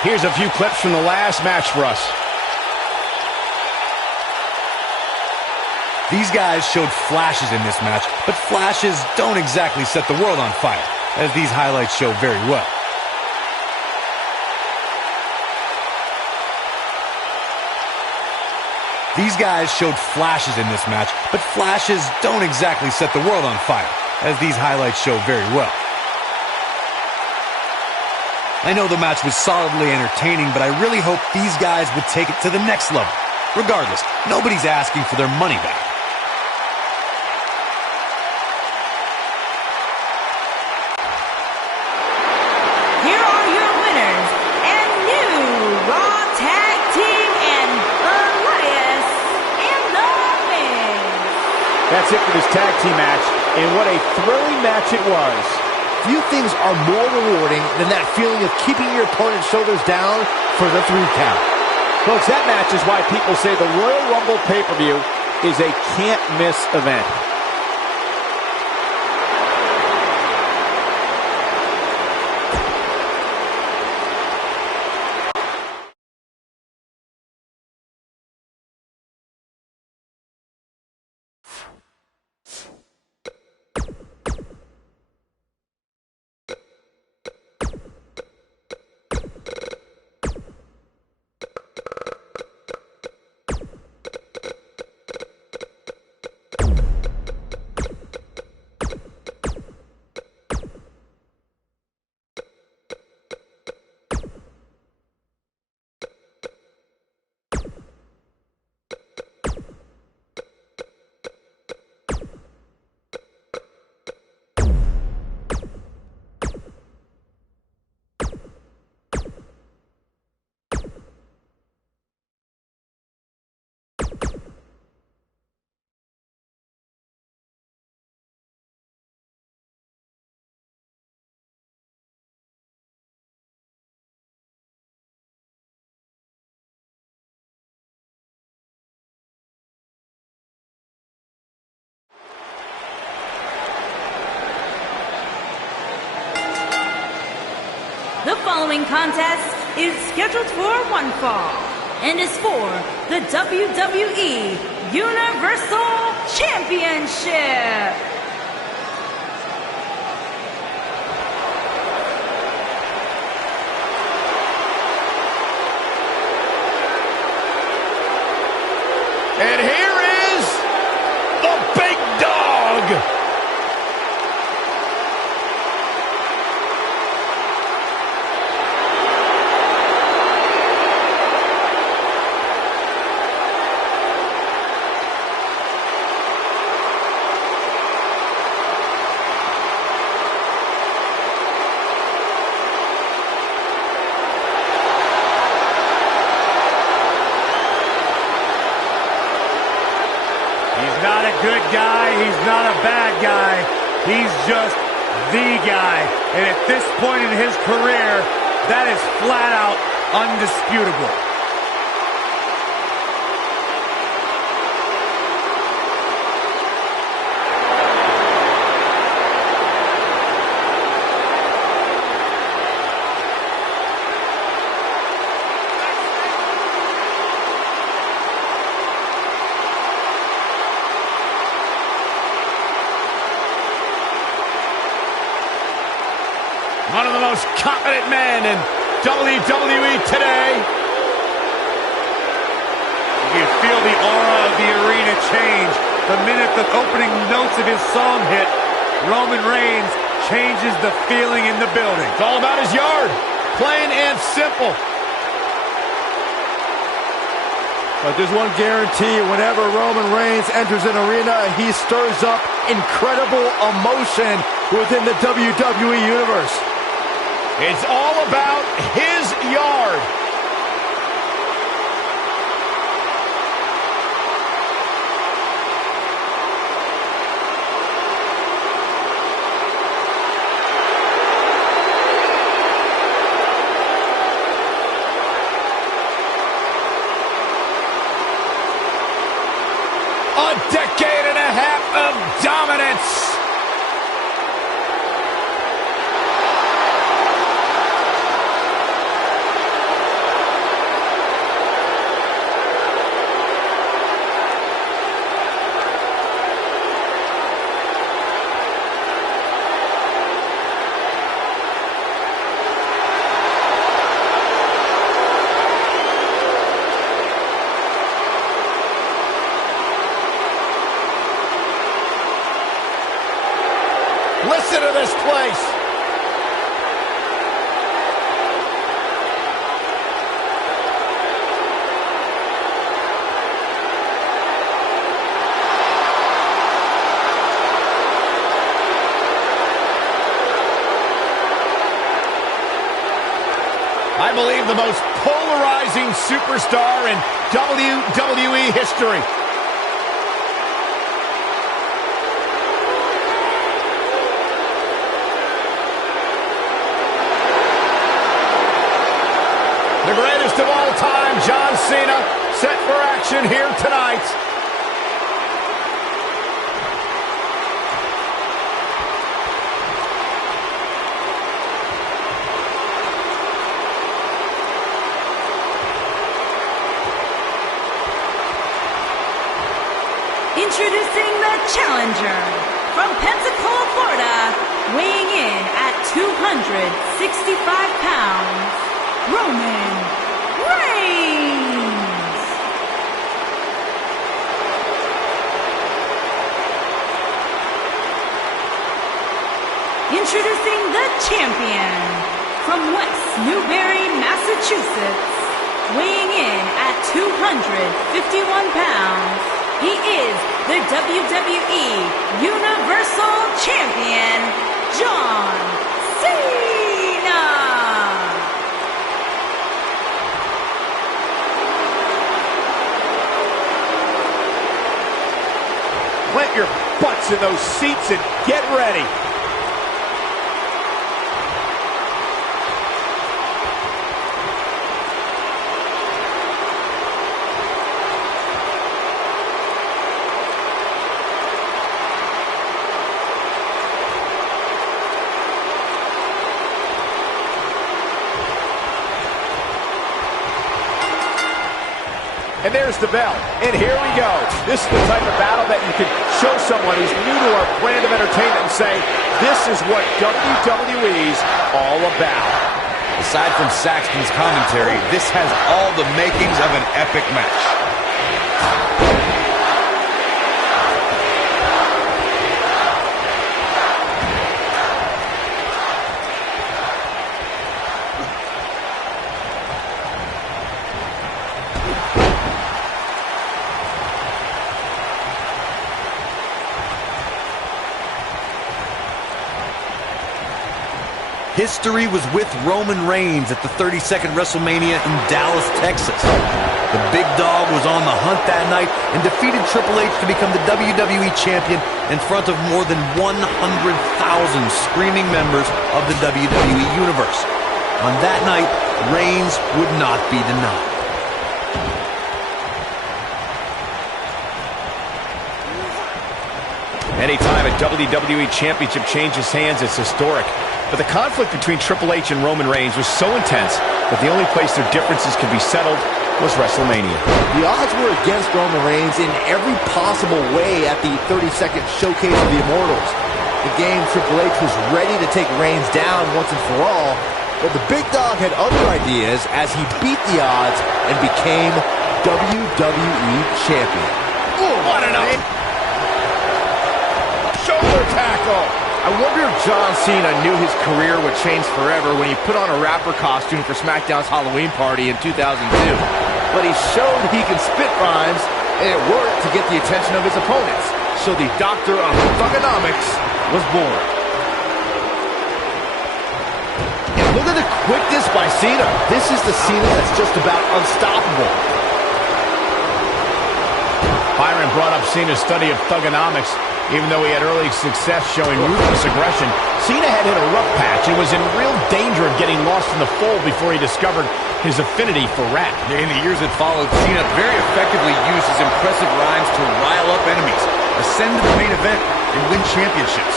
Here's a few clips from the last match for us. These guys showed flashes in this match, but flashes don't exactly set the world on fire, as these highlights show very well. These guys showed flashes in this match, but flashes don't exactly set the world on fire, as these highlights show very well. I know the match was solidly entertaining, but I really hope these guys would take it to the next level. Regardless, nobody's asking for their money back. Here are your winners and new Raw Tag Team and Elias and the Miz. That's it for this tag team match, and what a thrilling match it was. Few things are more rewarding than that feeling of keeping your opponent's shoulders down for the 3 count. Folks, that match is why people say the Royal Rumble pay-per-view is a can't-miss event. The following contest is scheduled for one fall and is for the WWE Universal Championship. And here is the big dog. He's not a good guy. He's not a bad guy. He's just the guy. And at this point in his career, that is flat out undisputable. One of the most confident men in WWE today. You can feel the aura of the arena change the minute the opening notes of his song hit. Roman Reigns changes the feeling in the building. It's all about his yard. Plain and simple. But there's one guarantee: whenever Roman Reigns enters an arena, he stirs up incredible emotion within the WWE Universe. It's all about his yard. A decade and a half of dominance. Listen to this place. I believe the most polarizing superstar in WWE history. The greatest of all time, John Cena, set for action here tonight. Introducing the challenger from Pensacola, Florida, weighing in at 265 pounds, Roman Reigns. Introducing the champion from West Newbury, Massachusetts, weighing in at 251 pounds. He is the WWE Universal Champion, John Cena! Plant your butts in those seats and get ready. And there's the bell. And here we go. This is the type of battle that you can show someone who's new to our brand of entertainment and say, this is what WWE's all about. Aside from Saxton's commentary, this has all the makings of an epic match. History was with Roman Reigns at the 32nd WrestleMania in Dallas, Texas. The big dog was on the hunt that night and defeated Triple H to become the WWE Champion in front of more than 100,000 screaming members of the WWE Universe. On that night, Reigns would not be denied. Anytime a WWE Championship changes hands, it's historic. But the conflict between Triple H and Roman Reigns was so intense that the only place their differences could be settled was WrestleMania. The odds were against Roman Reigns in every possible way at the 32nd Showcase of the Immortals. The game Triple H was ready to take Reigns down once and for all, but the big dog had other ideas as he beat the odds and became WWE Champion. Ooh, what an shoulder tackle! I wonder if John Cena knew his career would change forever when he put on a rapper costume for SmackDown's Halloween party in 2002. But he showed he can spit rhymes, and it worked to get the attention of his opponents. So the Doctor of Thugonomics was born. And look at the quickness by Cena. This is the Cena that's just about unstoppable. Byron brought up Cena's study of Thugonomics. Even though he had early success showing ruthless aggression, Cena had hit a rough patch and was in real danger of getting lost in the fold before he discovered his affinity for rap. In the years that followed, Cena very effectively used his impressive rhymes to rile up enemies, ascend to the main event, and win championships.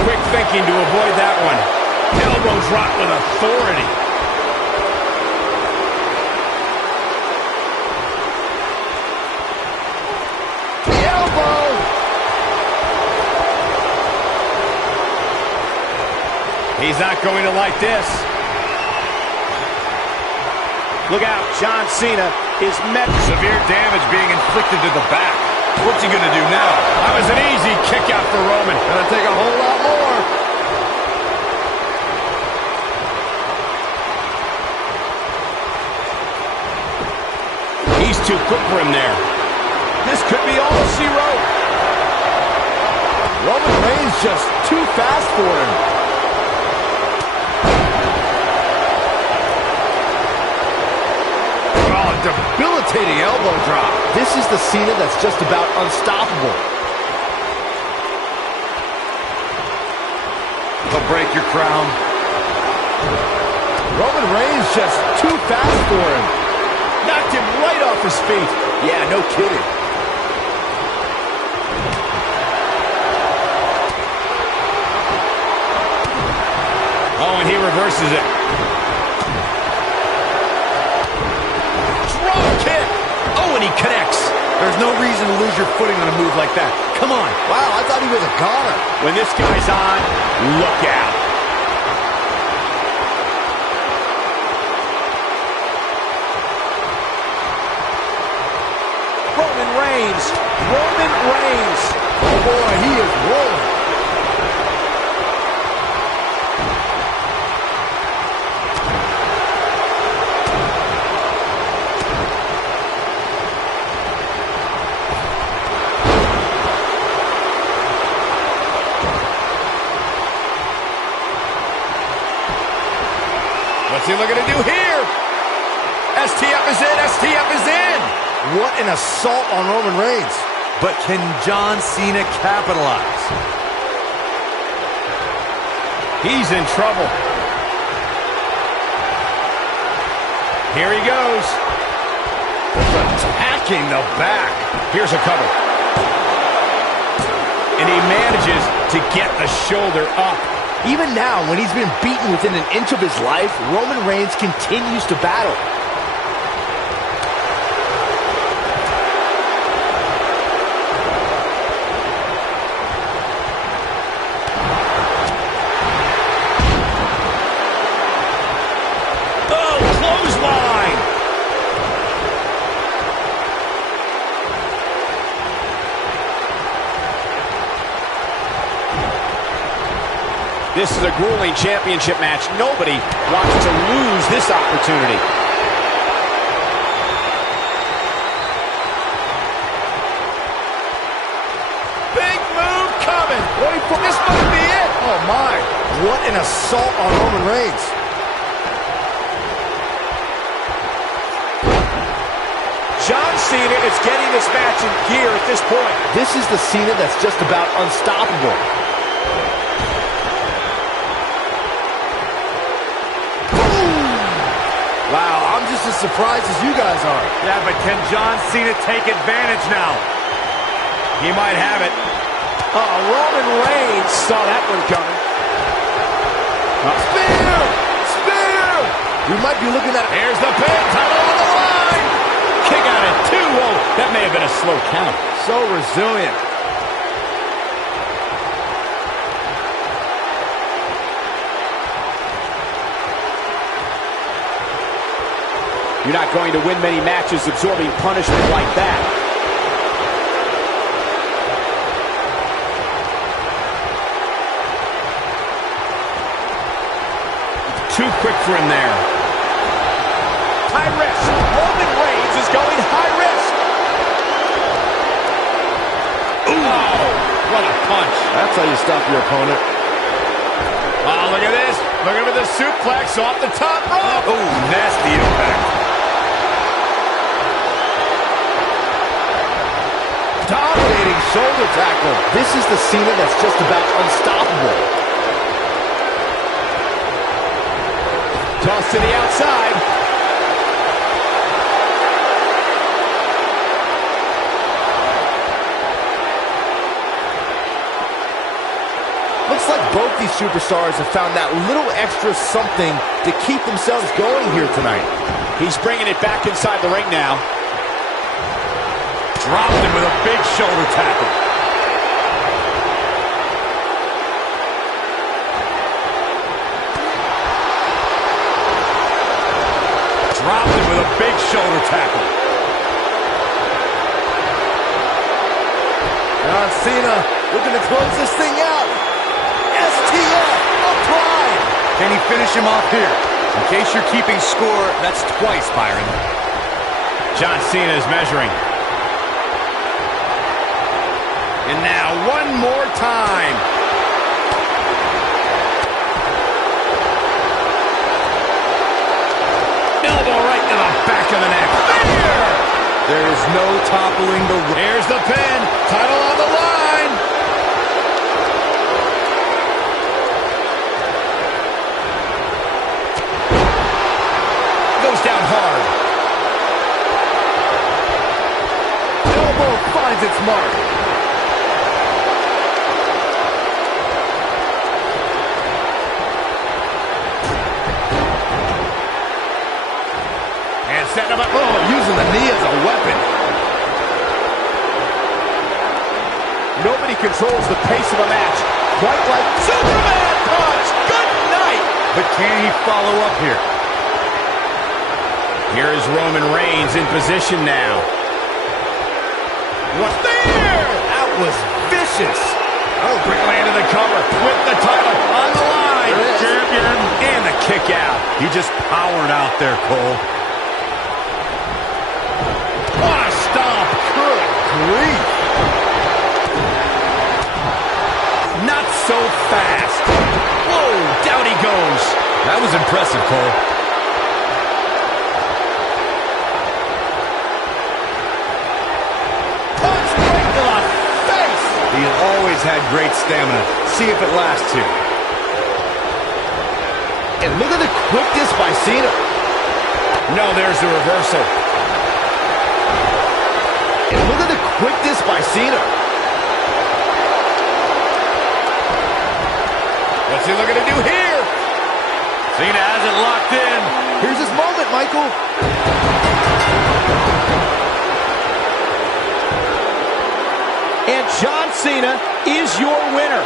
Quick thinking to avoid that one. Elbow drop with authority. He's not going to like this. Look out, John Cena is met. Severe damage being inflicted to the back. What's he going to do now? was an easy kick out for Roman. Gonna take a whole lot more. He's too quick for him there. This could be all she wrote. Roman Reigns just too fast for him. Oh, debilitating elbow drop. This is the Cena that's just about unstoppable. He'll break your crown. Roman Reigns just too fast for him. Knocked him right off his feet. Yeah, no kidding. Oh, and he reverses it. Drop kick. Oh, and he connects. There's no reason to lose your footing on a move like that. Come on. Wow, I thought he was a goner. When this guy's on, look out. Roman Reigns. Roman Reigns. Oh boy, he is rolling. What's he looking to do here? STF is in. STF is in. What an assault on Roman Reigns. But can John Cena capitalize? He's in trouble. Here he goes. Attacking the back. Here's a cover. And he manages to get the shoulder up. Even now, when he's been beaten within an inch of his life, Roman Reigns continues to battle. Oh, clothesline! This is a grueling championship match. Nobody wants to lose this opportunity. Big move coming. Wait for this might be it. Oh my, what an assault on Roman Reigns. John Cena is getting this match in gear at this point. This is the Cena that's just about unstoppable. Wow, I'm just as surprised as you guys are. Yeah, but can John Cena take advantage now? He might have it. Roman Reigns saw that one coming. Spear! Spear! We might be looking at... Here's the pin. Title on the line. Kick out at 2. Whoa, that may have been a slow count. So resilient. You're not going to win many matches absorbing punishment like that. Too quick for him there. High risk. Roman Reigns is going high risk. Ooh. Oh, what a punch. That's how you stop your opponent. Oh, look at this. Look at the suplex off the top rope. Oh, nasty impact. Dominating shoulder tackle. This is the Cena that's just about unstoppable. Toss to the outside. Looks like both these superstars have found that little extra something to keep themselves going here tonight. He's bringing it back inside the ring now. Dropped him with a big shoulder tackle. Dropped him with a big shoulder tackle. John Cena looking to close this thing out. STF applied. Can he finish him off here? In case you're keeping score, that's twice, Byron. John Cena is measuring. And now one more time. Elbow right to the back of the neck. There is no toppling the... Here's the pin. Title on the line. Goes down hard. Elbow finds its mark. And setting him up. Oh, using the knee as a weapon. Nobody controls the pace of a match quite like Superman punch. Good night. But can he follow up here? Here is Roman Reigns in position now. What there? That was vicious. Oh, quickly into the cover with the title on the line. Champion. And the kick out. He just powered out there, Cole. What a stomp. Good grief. Not so fast. Whoa, down he goes. That was impressive, Cole. Punch right to the face. He has always had great stamina. See if it lasts here. And look at the quickness by Cena. No, there's the reversal. And look at the quickness by Cena. What's he looking to do here? Cena has it locked in. Here's his moment, Michael. And John Cena is your winner.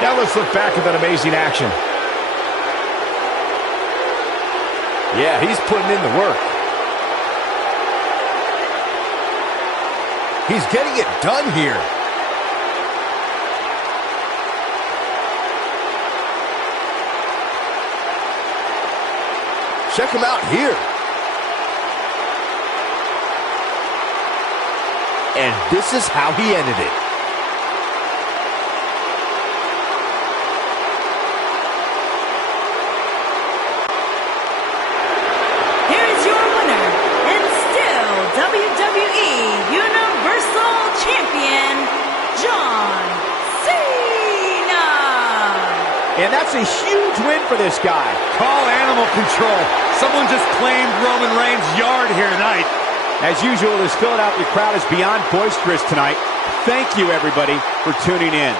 Now let's look back at that amazing action. Yeah, he's putting in the work. He's getting it done here. Check him out here. And this is how he ended it. Here is your winner, and still WWE Universal Champion, John Cena. And that's a huge win for this guy. Call animal control. Someone just claimed Roman Reigns' yard here tonight. As usual, this Philadelphia crowd is beyond boisterous tonight. Thank you, everybody, for tuning in.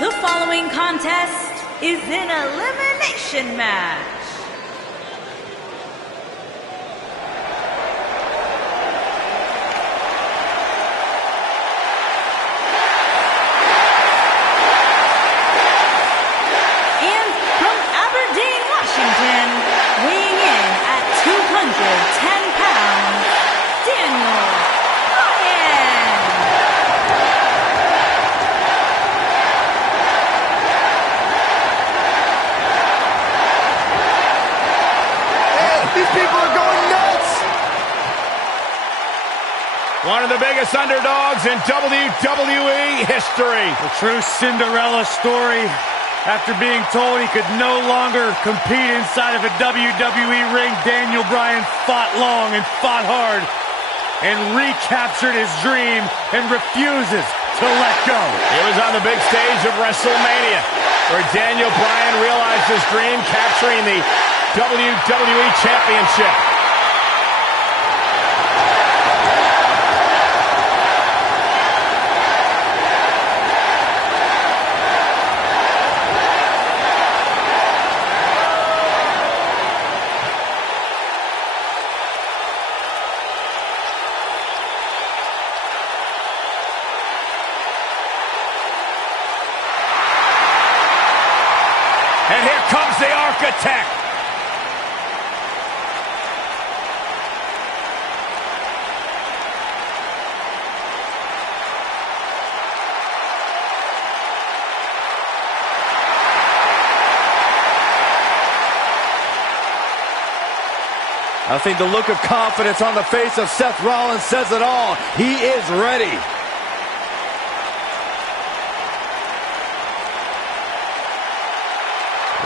The following contest is an elimination match. And from Aberdeen, Washington, weighing in at 210 pounds, Daniel Bryan. These people are going nuts! One of the biggest underdogs in WWE history. A true Cinderella story. After being told he could no longer compete inside of a WWE ring, Daniel Bryan fought long and fought hard and recaptured his dream and refuses to let go. It was on the big stage of WrestleMania where Daniel Bryan realized his dream, capturing the WWE Championship. And here comes the Architect. I think the look of confidence on the face of Seth Rollins says it all. He is ready.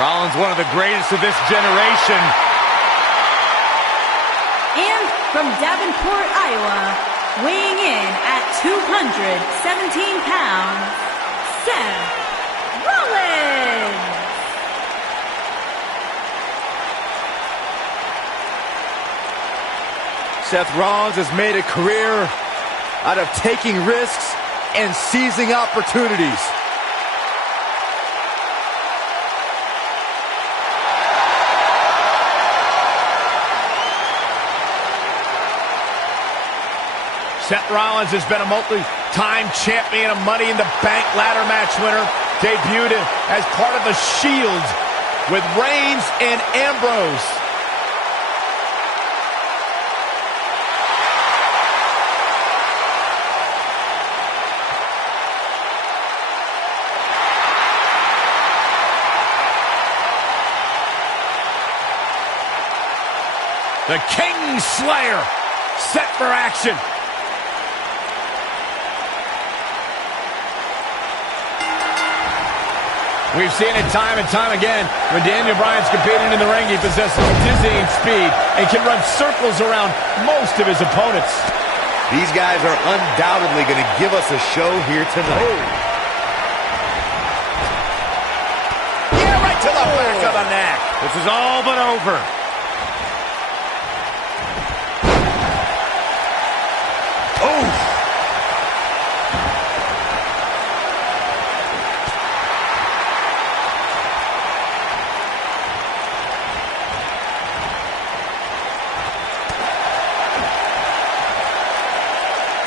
Rollins, one of the greatest of this generation. And from Davenport, Iowa, weighing in at 217 pounds, Seth Rollins. Seth Rollins has made a career out of taking risks and seizing opportunities. Seth Rollins has been a multi-time champion, a Money in the Bank ladder match winner, debuted as part of the Shield with Reigns and Ambrose. The King Slayer set for action. We've seen it time and time again. When Daniel Bryan's competing in the ring, he possesses dizzying speed and can run circles around most of his opponents. These guys are undoubtedly going to give us a show here tonight. Yeah, right to the back of the neck. This is all but over.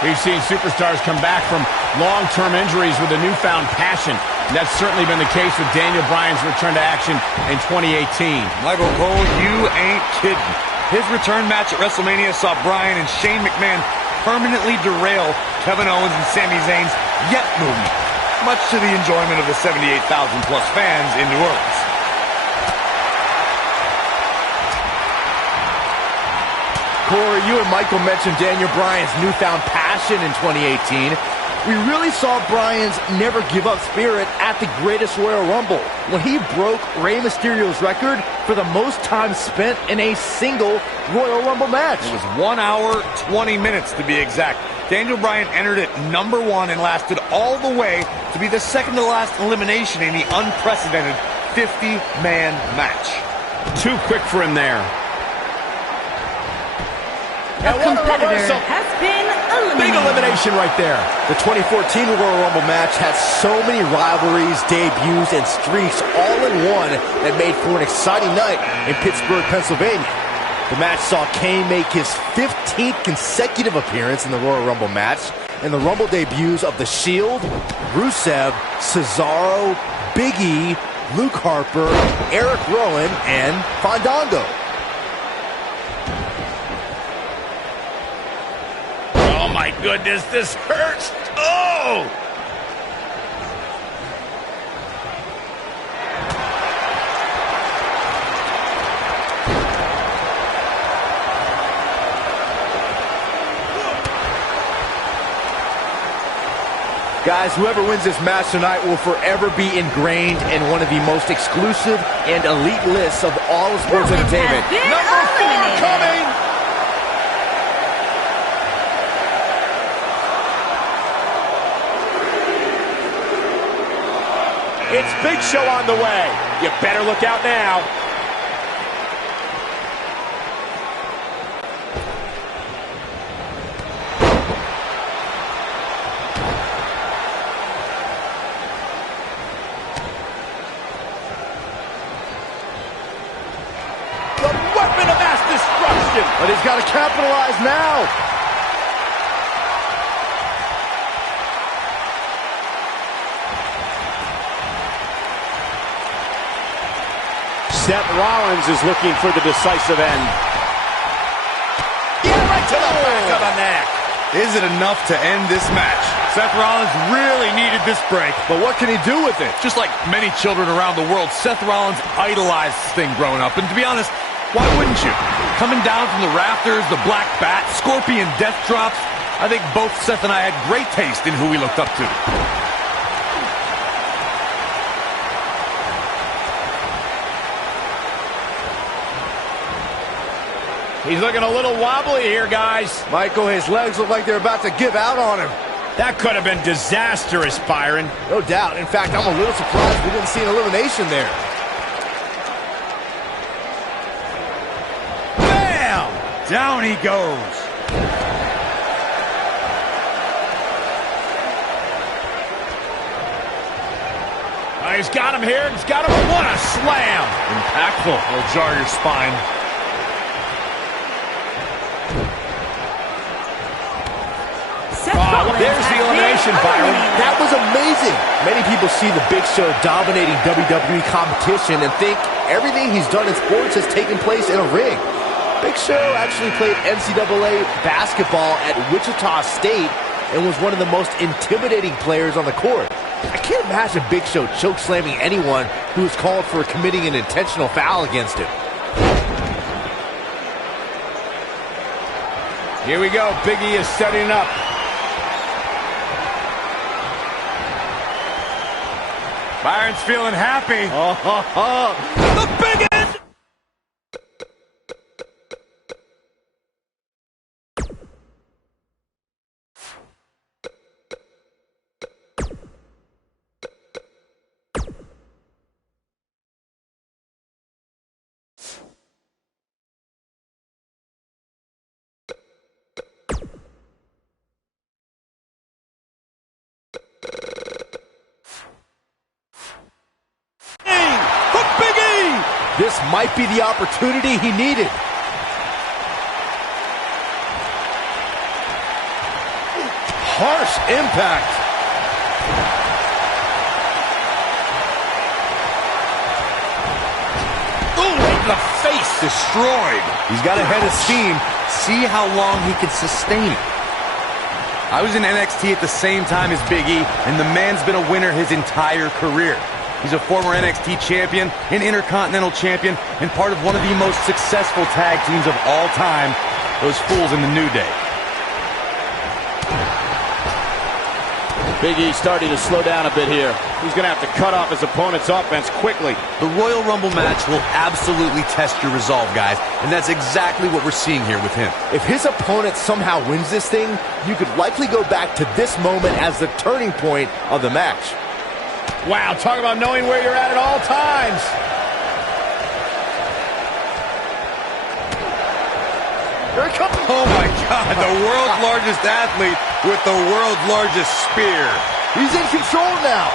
We've seen superstars come back from long-term injuries with a newfound passion. And that's certainly been the case with Daniel Bryan's return to action in 2018. Michael Cole, you ain't kidding. His return match at WrestleMania saw Bryan and Shane McMahon permanently derail Kevin Owens and Sami Zayn's Yet movement, much to the enjoyment of the 78,000-plus fans in New Orleans. Corey, you and Michael mentioned Daniel Bryan's newfound passion in 2018. We really saw Bryan's never-give-up spirit at the greatest Royal Rumble when he broke Rey Mysterio's record for the most time spent in a single Royal Rumble match. It was 1 hour, 20 minutes to be exact. Daniel Bryan entered at number 1 and lasted all the way to be the second-to-last elimination in the unprecedented 50-man match. Too quick for him there. A competitor has been Big elimination right there. The 2014 Royal Rumble match had so many rivalries, debuts, and streaks all in one that made for an exciting night in Pittsburgh, Pennsylvania. The match saw Kane make his 15th consecutive appearance in the Royal Rumble match, and the Rumble debuts of The Shield, Rusev, Cesaro, Big E, Luke Harper, Eric Rowan, and Fandango. Oh my goodness, this hurts. Oh! Guys, whoever wins this match tonight will forever be ingrained in one of the most exclusive and elite lists of all of sports entertainment. Number 4 coming! It's Big Show on the way. You better look out now. The weapon of mass destruction. But he's got to capitalize now. Seth Rollins is looking for the decisive end. Yeah, right to the back of the neck. Is it enough to end this match? Seth Rollins really needed this break. But what can he do with it? Just like many children around the world, Seth Rollins idolized this thing growing up. And to be honest, why wouldn't you? Coming down from the rafters, the black bat, scorpion death drops, I think both Seth and I had great taste in who we looked up to. He's looking a little wobbly here, guys. Michael, his legs look like they're about to give out on him. That could have been disastrous, Byron. No doubt. In fact, I'm a little surprised we didn't see an elimination there. Bam! Down he goes. He's got him here. He's got him. What a slam. Impactful. It'll jar your spine. There's the elimination, Byron. That was amazing. Many people see the Big Show dominating WWE competition and think everything he's done in sports has taken place in a ring. Big Show actually played NCAA basketball at Wichita State and was one of the most intimidating players on the court. I can't imagine Big Show chokeslamming anyone who is called for committing an intentional foul against him. Here we go. Big E is setting up. Byron's feeling happy. The big end! This might be the opportunity he needed. Harsh impact. Ooh, right in the face. Destroyed. He's got a head of steam. See how long he can sustain it. I was in NXT at the same time as Big E, and the man's been a winner his entire career. He's a former NXT champion, an Intercontinental champion, and part of one of the most successful tag teams of all time, those fools in the New Day. Big E starting to slow down a bit here. He's going to have to cut off his opponent's offense quickly. The Royal Rumble match will absolutely test your resolve, guys, and that's exactly what we're seeing here with him. If his opponent somehow wins this thing, you could likely go back to this moment as the turning point of the match. Wow, talk about knowing where you're at all times. Here it comes. Oh my God, the world's largest athlete with the world's largest spear. He's in control now.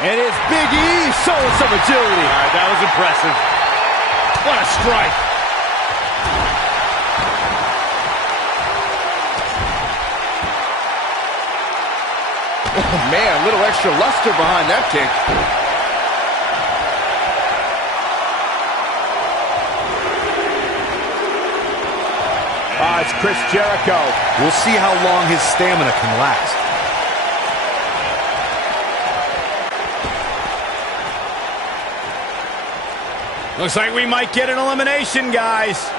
And it's Big E showing some agility. All right, that was impressive. What a strike. Oh, man, a little extra luster behind that kick. It's Chris Jericho. We'll see how long his stamina can last. Looks like we might get an elimination, guys.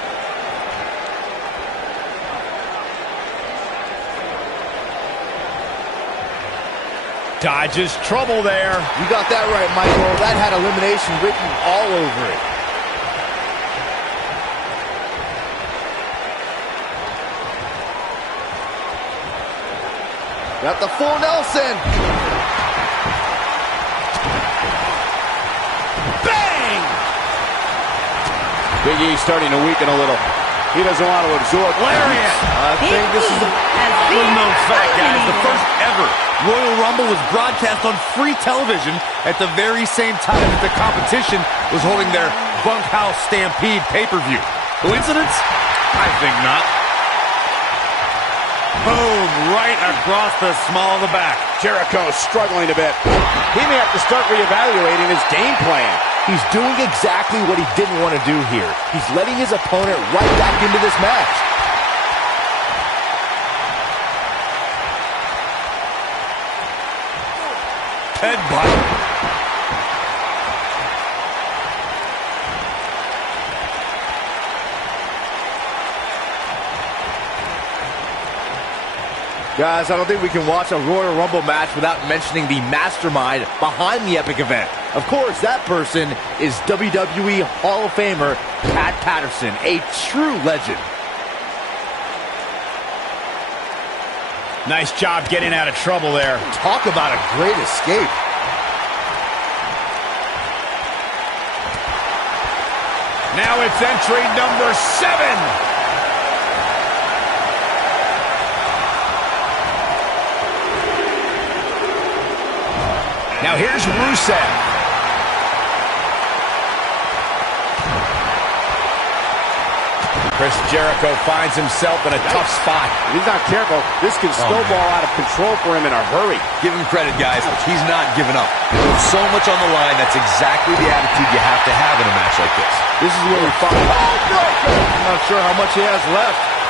Dodges trouble there. You got that right, Michael. That had elimination written all over it. Got the full Nelson. Bang! Big E starting to weaken a little. He doesn't want to absorb. Lariat! I think this is a little-known fact, guys. The first ever Royal Rumble was broadcast on free television at the very same time that the competition was holding their Bunkhouse Stampede pay-per-view. Coincidence? I think not. Boom, right across the small of the back. Jericho struggling a bit. He may have to start reevaluating his game plan. He's doing exactly what he didn't want to do here. He's letting his opponent right back into this match. Headbutt. Guys, I don't think we can watch a Royal Rumble match without mentioning the mastermind behind the epic event. Of course, that person is WWE Hall of Famer Pat Patterson, a true legend. Nice job getting out of trouble there. Talk about a great escape. Now it's entry number 7. Now here's Rusev. Chris Jericho finds himself in a tough spot. If he's not careful, this can snowball out of control for him in a hurry. Give him credit, guys. He's not giving up. With so much on the line, that's exactly the attitude you have to have in a match like this. This is where we find out. I'm not sure how much he has left.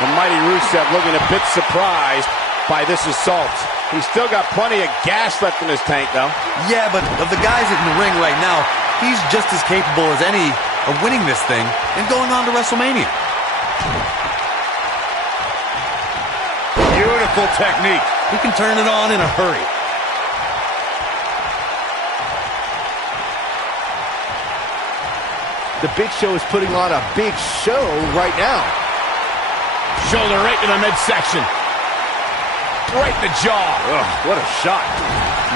The mighty Rusev looking a bit surprised by this assault. He's still got plenty of gas left in his tank, though. Yeah, but of the guys in the ring right now, he's just as capable as any of winning this thing and going on to WrestleMania. Beautiful technique. He can turn it on in a hurry. The Big Show is putting on a big show right now. Shoulder right to the midsection. Right in the jaw. Ugh, what a shot.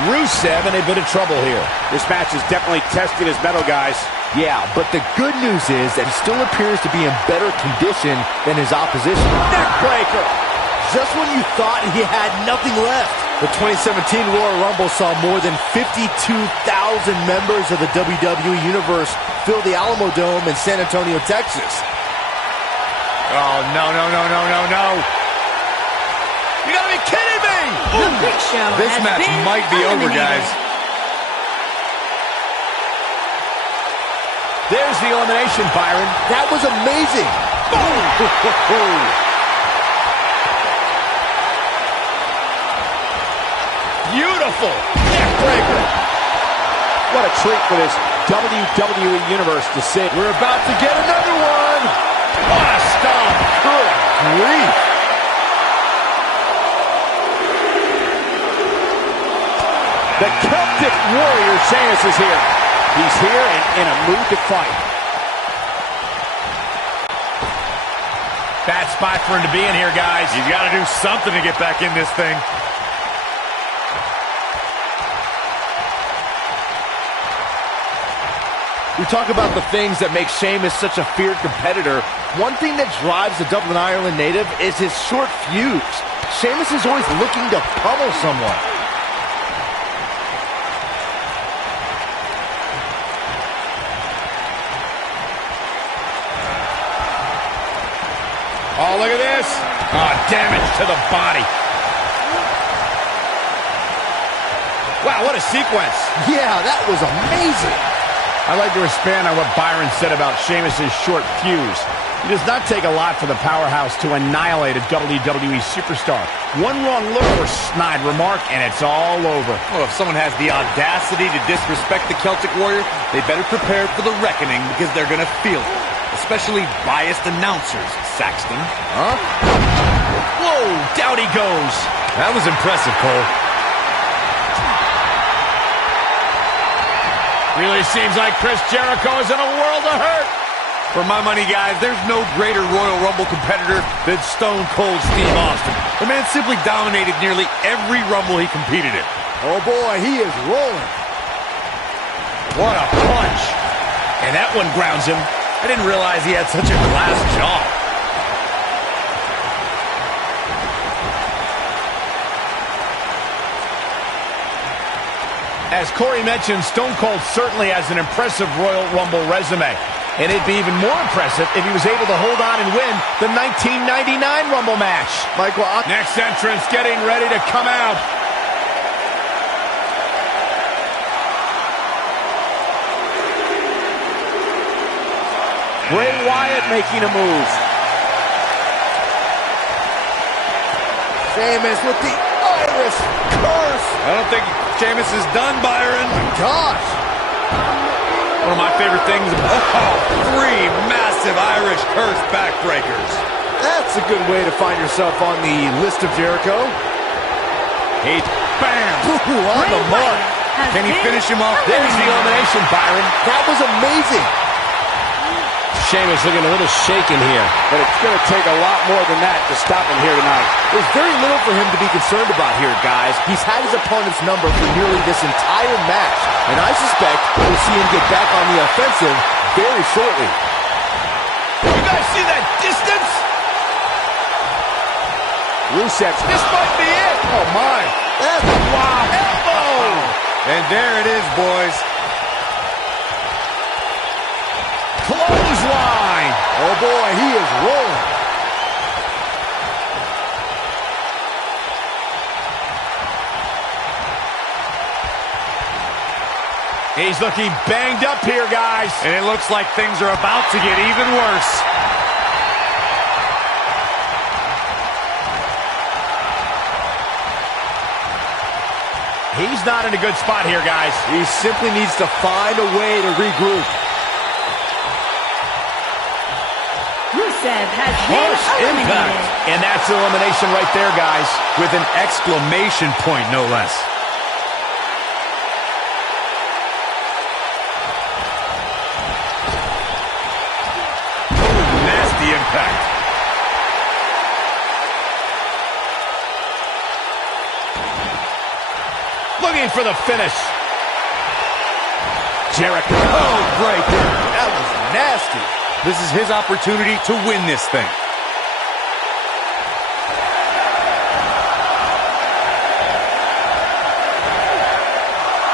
Rusev in a bit of trouble here. This match is definitely testing his mettle, guys. Yeah, but the good news is that he still appears to be in better condition than his opposition. Neckbreaker. Just when you thought he had nothing left. The 2017 Royal Rumble saw more than 52,000 members of the WWE Universe fill the Alamo Dome in San Antonio, Texas. Oh, no. You gotta be kidding me! The Big Show This has match been might be over, eliminated. guys. There's the elimination, Byron. That was amazing. Beautiful neckbreaker. What a treat for this WWE Universe to see. We're about to get another one. What a stomp. Good grief. The Celtic Warrior Sheamus is here. He's here and in a mood to fight. Bad spot for him to be in here, guys. He's got to do something to get back in this thing. We talk about the things that make Sheamus such a feared competitor. One thing that drives the Dublin, Ireland native is his short fuse. Sheamus is always looking to pummel someone. Oh, look at this. Oh, damage to the body. Wow, what a sequence. Yeah, that was amazing. I'd like to expand on what Byron said about Sheamus' short fuse. It does not take a lot for the powerhouse to annihilate a WWE superstar. One wrong look or snide remark, and it's all over. Well, if someone has the audacity to disrespect the Celtic Warrior, they better prepare for the reckoning because they're going to feel it. Especially biased announcers, Saxton. Huh? Whoa, down he goes. That was impressive, Cole. Really seems like Chris Jericho is in a world of hurt. For my money, guys, there's no greater Royal Rumble competitor than Stone Cold Steve Austin. The man simply dominated nearly every Rumble he competed in. Oh boy, he is rolling. What a punch. And that one grounds him. I didn't realize he had such a glass jaw. As Corey mentioned, Stone Cold certainly has an impressive Royal Rumble resume. And it'd be even more impressive if he was able to hold on and win the 1999 Rumble match. Michael, next entrance getting ready to come out. Bray Wyatt making a move. Sheamus with the Irish curse. I don't think Sheamus is done, Byron. Oh my gosh. One of my favorite things about 3 massive Irish curse backbreakers. That's a good way to find yourself on the list of Jericho. He, bam! Ooh, on the mark. Can he finish him off? There's the elimination, Byron. That was amazing. Sheamus looking a little shaken here, but it's going to take a lot more than that to stop him here tonight. There's very little for him to be concerned about here, guys. He's had his opponent's number for nearly this entire match, and I suspect we'll see him get back on the offensive very shortly. You guys see that distance? Rusev, this might be it. Oh my. That's Wow, elbow. And there it is, boys. Clothesline. Oh boy, he is rolling. He's looking banged up here, guys. And it looks like things are about to get even worse. He's not in a good spot here, guys. He simply needs to find a way to regroup. Rusev has been Harsh eliminated. impact. And that's elimination right there, guys. With an exclamation point, no less. Nasty impact. Looking for the finish. Jericho. Oh, breaker. That was nasty. This is his opportunity to win this thing.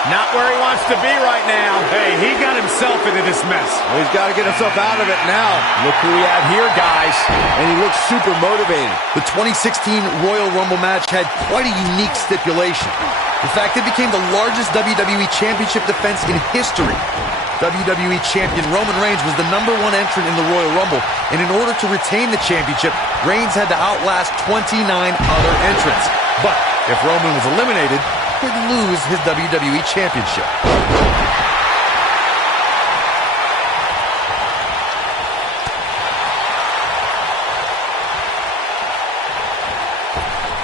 Not where he wants to be right now. Hey, he got himself into this mess. Well, he's got to get himself out of it now. Look who we have here, guys. And he looks super motivated. The 2016 Royal Rumble match had quite a unique stipulation. In fact, it became the largest WWE Championship defense in history. WWE Champion Roman Reigns was the #1 entrant in the Royal Rumble, and in order to retain the championship, Reigns had to outlast 29 other entrants. But if Roman was eliminated, he'd lose his WWE Championship.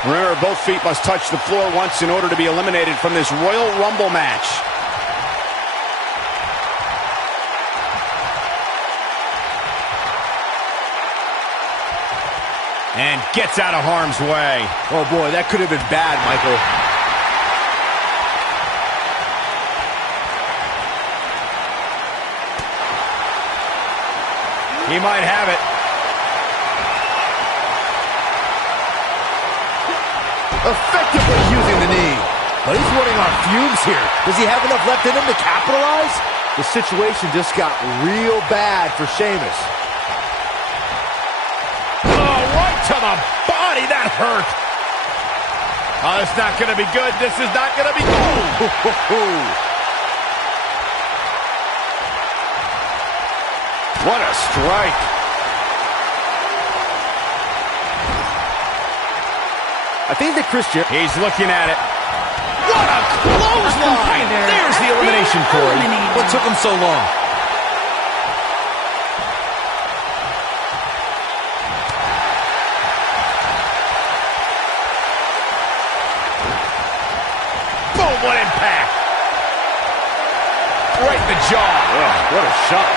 Remember, both feet must touch the floor once in order to be eliminated from this Royal Rumble match. And gets out of harm's way. Oh, boy, that could have been bad, Michael. He might have it. Effectively using the knee. But he's running on fumes here. Does he have enough left in him to capitalize? The situation just got real bad for Sheamus. Oh, right to the body. That hurt. Oh, it's not going to be good. This is not going to be good. What a strike. I think that Christian... He's looking at it. What a clothesline! There's the elimination, Corey. What took him so long? Boom, what impact. Right in the jaw. Oh, what a shot.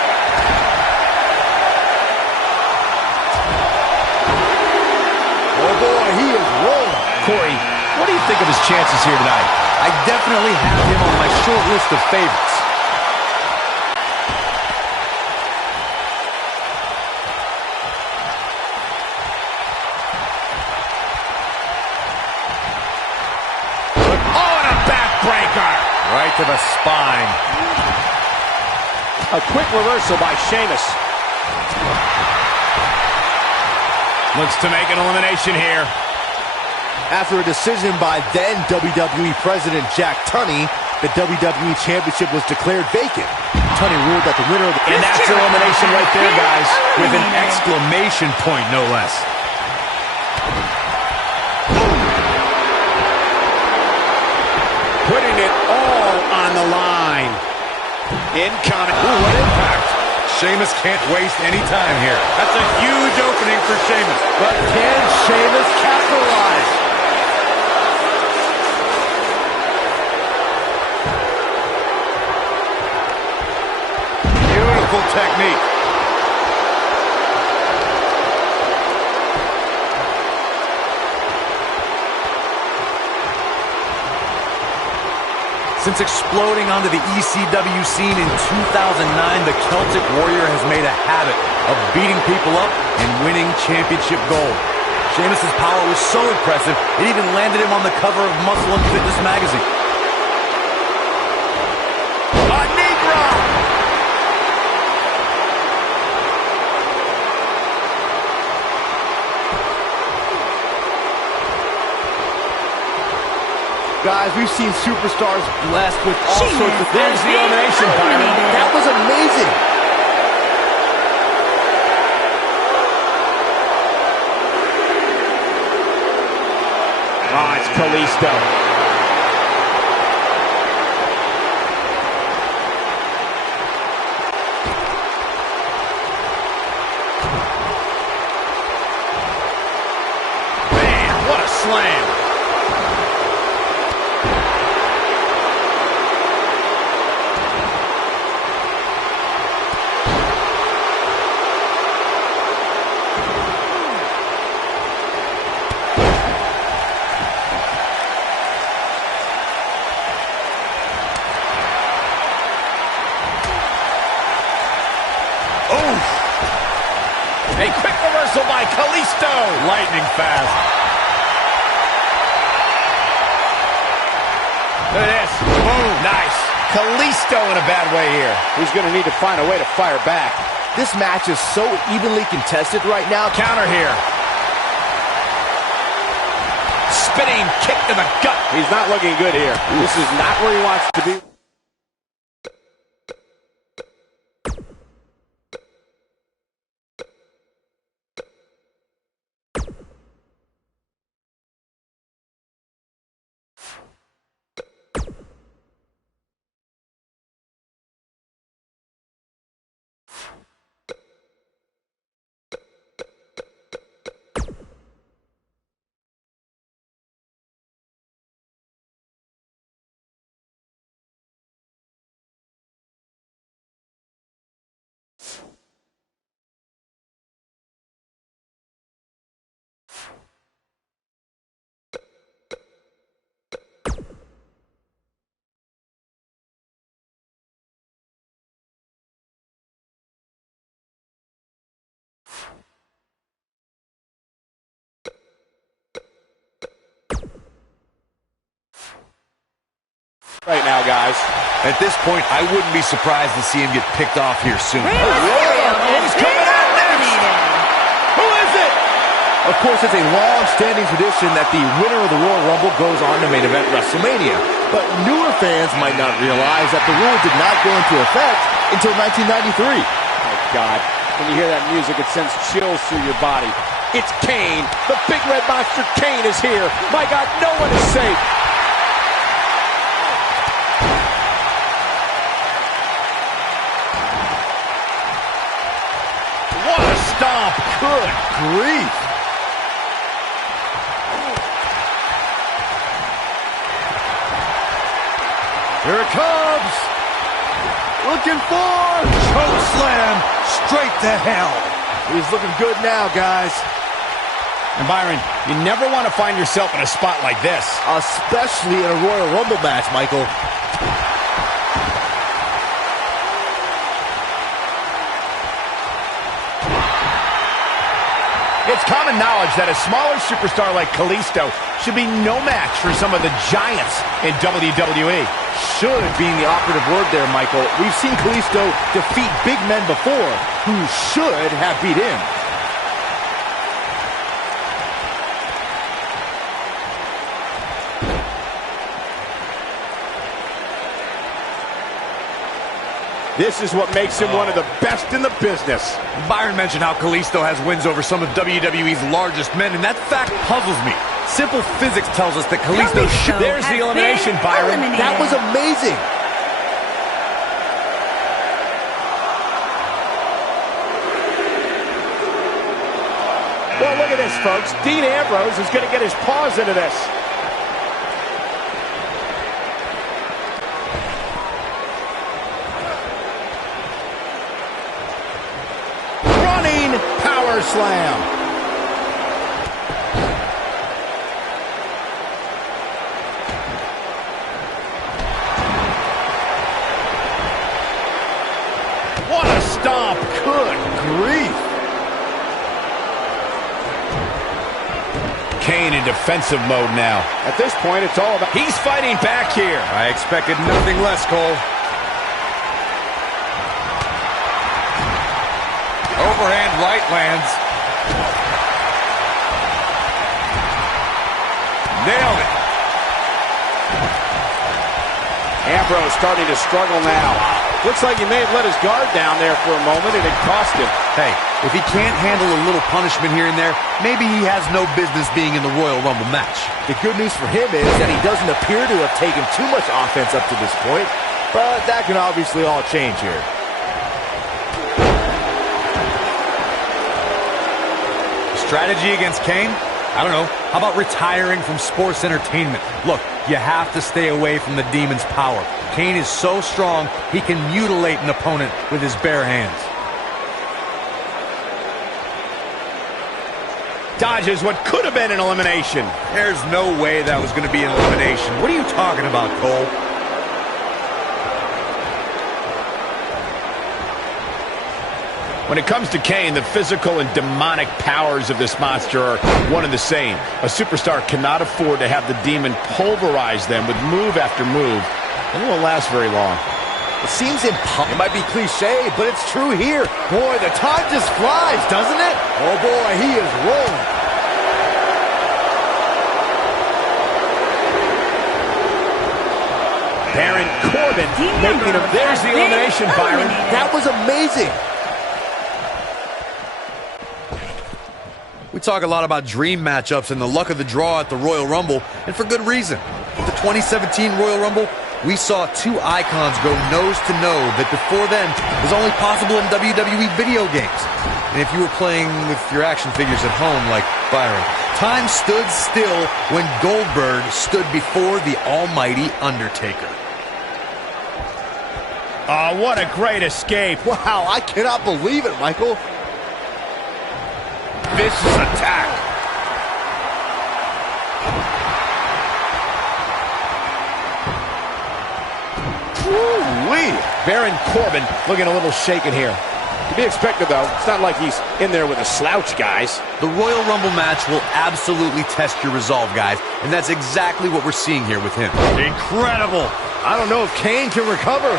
Oh, boy, he is rolling. Corey, what do you think of his chances here tonight? I definitely have him on my short list of favorites. Oh, and a backbreaker. Right to the spine. A quick reversal by Sheamus. Looks to make an elimination here. After a decision by then WWE President Jack Tunney, the WWE Championship was declared vacant. Tunney ruled that the winner of the... And that's elimination right there, guys. With an exclamation point, no less. Putting it all on the line. Incoming. Ooh, what impact. Sheamus can't waste any time here. That's a huge opening for Sheamus. But can Sheamus capitalize? Beautiful technique. Since exploding onto the ECW scene in 2009, the Celtic Warrior has made a habit of beating people up and winning championship gold. Sheamus' power was so impressive, it even landed him on the cover of Muscle and Fitness magazine. A knee drop. Guys, we've seen superstars blessed with all sorts of... There's the elimination, Byron. That was amazing. Oh, it's Kalisto. Man, what a slam. A quick reversal by Kalisto. Lightning fast. Look at this. Boom. Nice. Kalisto in a bad way here. He's going to need to find a way to fire back. This match is so evenly contested right now. Counter here. Spinning kick to the gut. He's not looking good here. This is not where he wants to be. right now, guys. At this point, I wouldn't be surprised to see him get picked off here soon. Rey Mysterio has been eliminated. Who is it? Of course, it's a long-standing tradition that the winner of the Royal Rumble goes on to main event WrestleMania. But newer fans might not realize that the rule did not go into effect until 1993. Oh, God. When you hear that music, it sends chills through your body. It's Kane. The big red monster Kane is here. My God, no one is safe. What a stomp. Good grief. Here it comes. Looking for Choke slam straight to hell. He's looking good now, guys. And Byron, you never want to find yourself in a spot like this. Especially in a Royal Rumble match, Michael. It's common knowledge that a smaller superstar like Kalisto should be no match for some of the giants in WWE. Should being the operative word there, Michael. We've seen Kalisto defeat big men before who should have beat him. This is what makes him one of the best in the business. Byron mentioned how Kalisto has wins over some of WWE's largest men, and that fact puzzles me. Simple physics tells us that Kalisto should... There's the elimination, Byron. That was amazing. Well, look at this, folks. Dean Ambrose is going to get his paws into this. Power slam. What a stomp. Good grief. Kane in defensive mode now. At this point, it's all about... He's fighting back here. I expected nothing less, Cole. Overhand right lands. Nailed it. Ambrose starting to struggle now. Looks like he may have let his guard down there for a moment, and it cost him. Hey, if he can't handle a little punishment here and there, maybe he has no business being in the Royal Rumble match. The good news for him is that he doesn't appear to have taken too much offense up to this point, but that can obviously all change here. Strategy against Kane? I don't know. How about retiring from sports entertainment? Look, you have to stay away from the demon's power. Kane is so strong, he can mutilate an opponent with his bare hands. Dodges what could have been an elimination. There's no way that was going to be an elimination. What are you talking about, Cole? When it comes to Kane, the physical and demonic powers of this monster are one and the same. A superstar cannot afford to have the demon pulverize them with move after move. It won't last very long. It seems impossible. It might be cliche, but it's true here. Boy, the time just flies, doesn't it? Oh boy, he is rolling. Baron Corbin making him. There's the elimination, Byron. That was amazing. We talk a lot about dream matchups and the luck of the draw at the Royal Rumble, and for good reason. With the 2017 Royal Rumble, we saw two icons go nose-to-nose that before then was only possible in WWE video games. And if you were playing with your action figures at home like Byron, time stood still when Goldberg stood before the almighty Undertaker. Oh, what a great escape. Wow, I cannot believe it, Michael. Vicious attack. Woo-wee. Baron Corbin looking a little shaken here. To be expected, though. It's not like he's in there with a slouch, guys. The Royal Rumble match will absolutely test your resolve, guys, and that's exactly what we're seeing here with him. Incredible. I don't know if Kane can recover.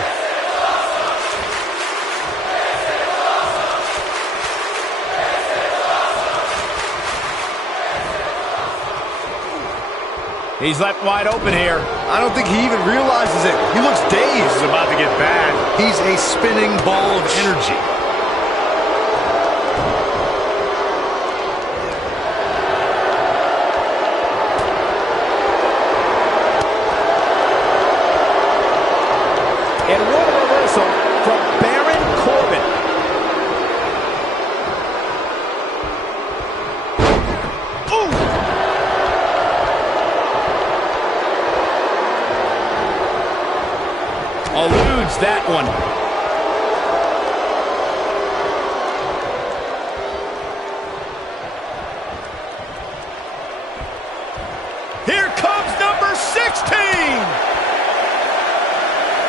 He's left wide open here. I don't think he even realizes it. He looks dazed. This is about to get bad. He's a spinning ball of energy. And what a reversal from Baron Corbin. Eludes that one. Here comes number 16.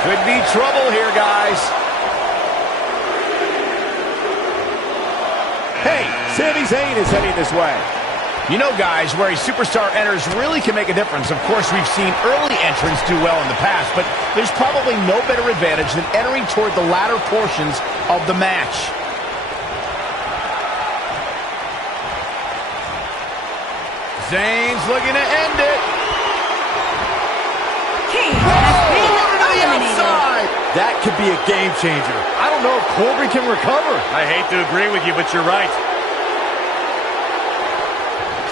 Could be trouble here, guys. Hey, Sami Zayn is heading this way. You know, guys, where a superstar enters really can make a difference. Of course, we've seen early entrants do well in the past, but there's probably no better advantage than entering toward the latter portions of the match. Zayn's looking to end it. Kane has been eliminated. That could be a game changer. I don't know if Corbin can recover. I hate to agree with you, but you're right.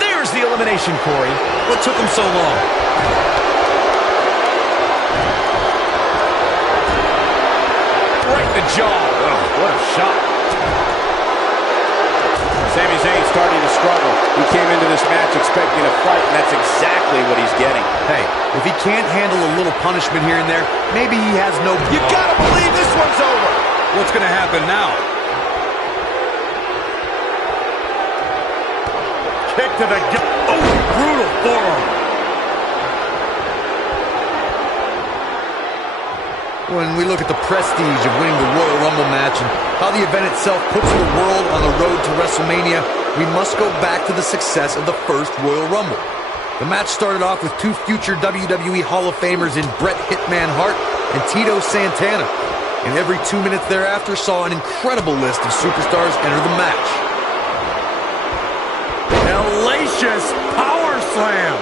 There's the elimination, Corey. What took him so long? Right in the jaw. Oh, what a shot. Sami Zayn starting to struggle. He came into this match expecting a fight, and that's exactly what he's getting. Hey, if he can't handle a little punishment here and there, maybe he has no... You gotta believe this one's over. What's going to happen now? Kick to the gut. Oh, brutal forearm. When we look at the prestige of winning the Royal Rumble match and how the event itself puts the world on the road to WrestleMania, we must go back to the success of the first Royal Rumble. The match started off with two future WWE Hall of Famers in Bret Hitman Hart and Tito Santana, and every 2 minutes thereafter saw an incredible list of superstars enter the match. Hellacious power slam.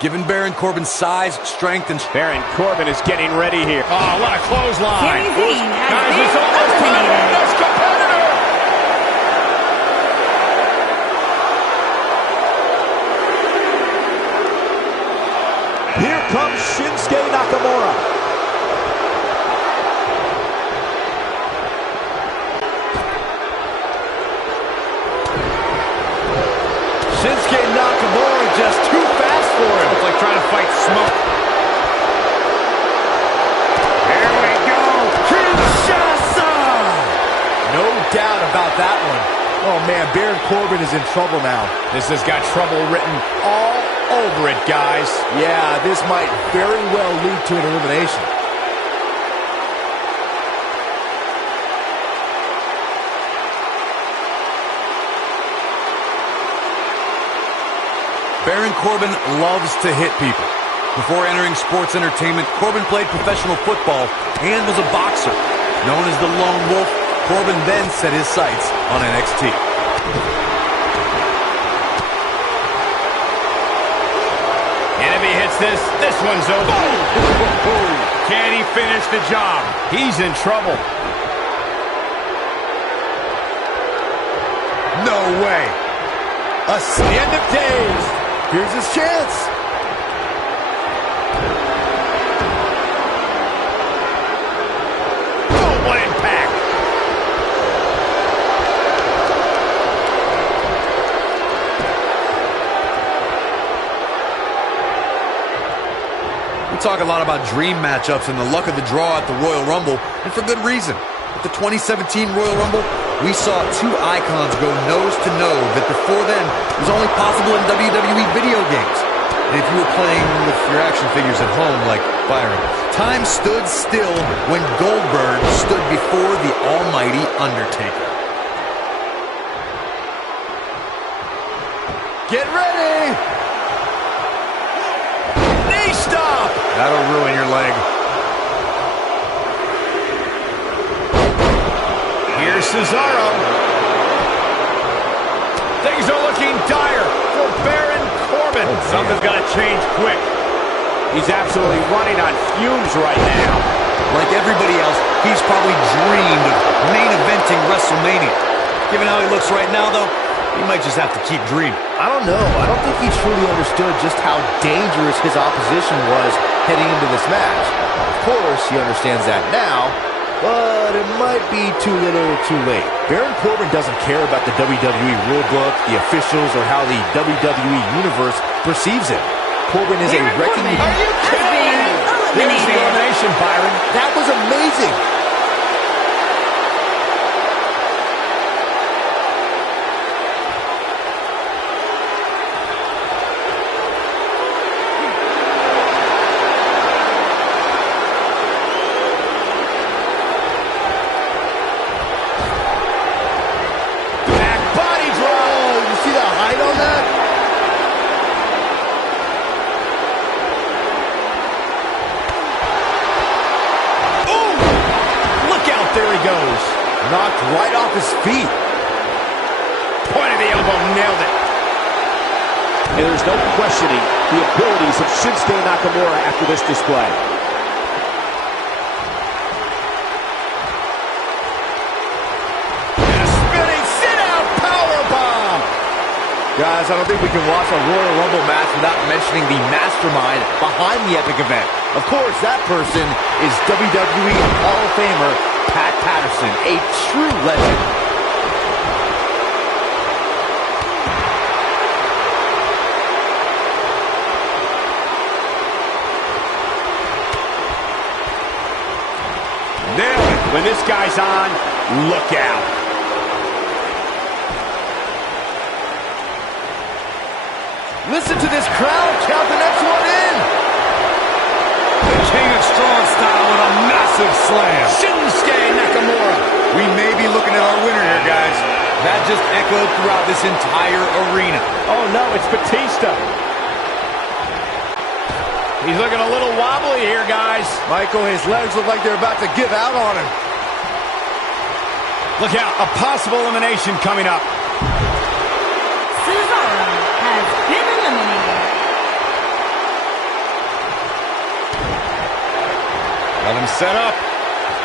Given Baron Corbin's size, strength, and... Baron Corbin is getting ready here. Oh, what a clothesline. Sami Zayn has Guys, been it's almost time for eliminated. this competitor. Here comes Shinsuke Nakamura. Shinsuke Nakamura just too fast for him. It's like trying to fight smoke. Here we go. Kinshasa. No doubt about that one. Oh, man, Baron Corbin is in trouble now. This has got trouble written all over it, guys. Yeah, this might very well lead to an elimination. Baron Corbin loves to hit people. Before entering sports entertainment, Corbin played professional football and was a boxer. Known as the Lone Wolf, Corbin then set his sights on NXT. And if he hits this one's over. Can he finish the job? He's in trouble. No way. The end of days. Here's his chance. Oh, what impact. We talk a lot about dream matchups and the luck of the draw at the Royal Rumble, and for good reason. At the 2017 Royal Rumble, we saw two icons go nose-to-nose that before then was only possible in WWE video games. And if you were playing with your action figures at home like Byron, time stood still when Goldberg stood before the almighty Undertaker. Get ready. Knee stop. That'll ruin your leg. Here's Cesaro. Things are looking dire for Baron Corbin. Something's got to change quick. He's absolutely running on fumes right now. Like everybody else, he's probably dreamed of main eventing WrestleMania. Given how he looks right now, though, he might just have to keep dreaming. I don't know. I don't think he truly understood just how dangerous his opposition was heading into this match. Of course, he understands that now, but it might be too little too late. Baron Corbin doesn't care about the WWE rulebook, the officials, or how the WWE Universe perceives him. Corbin is a wrecking... Are you kidding me? There's the elimination, Byron. That was amazing. Knocked right off his feet. Point of the elbow, nailed it. And there's no questioning the abilities of Shinsuke Nakamura after this display. And a spinning sit-out powerbomb. Guys, I don't think we can watch a Royal Rumble match without mentioning the mastermind behind the epic event. Of course, that person is WWE Hall of Famer Pat Patterson, a true legend. Nailed it. When this guy's on, look out. Listen to this crowd count the next one in. The King of Strong Style with a massive slam. Shinsuke Nakamura. We may be looking at our winner here, guys. That just echoed throughout this entire arena. Oh, no, it's Batista. He's looking a little wobbly here, guys. Michael, his legs look like they're about to give out on him. Look out, a possible elimination coming up. Cesaro has been eliminated. Let him set up.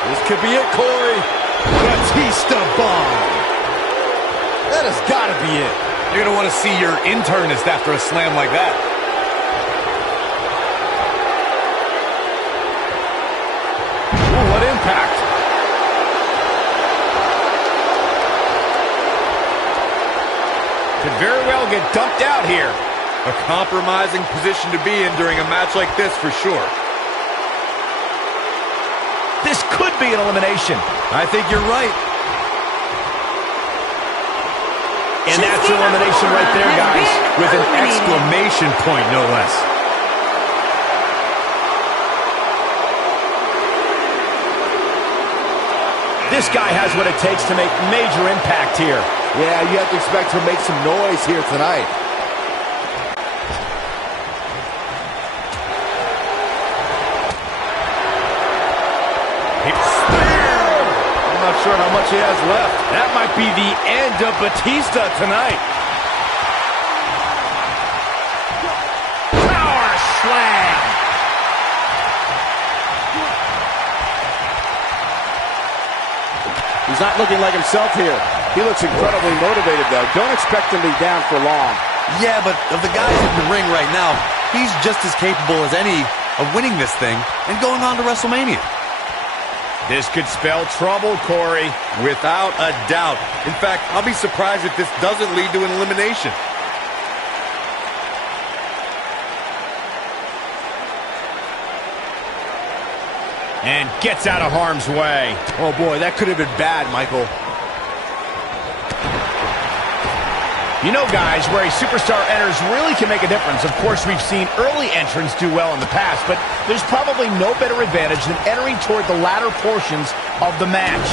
This could be it, Corey. Batista bomb. That has got to be it. You're going to want to see your internist after a slam like that. Ooh, what impact. Could very well get dumped out here. A compromising position to be in during a match like this for sure. This could be an elimination. I think you're right. And that's elimination right there, guys. With an exclamation point, no less. This guy has what it takes to make major impact here. Yeah, you have to expect to make some noise here tonight. I'm not sure how much he has left. That might be the end of Batista tonight. Power slam. He's not looking like himself here. He looks incredibly motivated, though. Don't expect him to be down for long. Yeah, but of the guys in the ring right now, he's just as capable as any of winning this thing and going on to WrestleMania. This could spell trouble, Corey. Without a doubt. In fact, I'll be surprised if this doesn't lead to an elimination. And gets out of harm's way. Oh, boy, that could have been bad, Michael. You know, guys, where a superstar enters really can make a difference. Of course, we've seen early entrants do well in the past, but there's probably no better advantage than entering toward the latter portions of the match.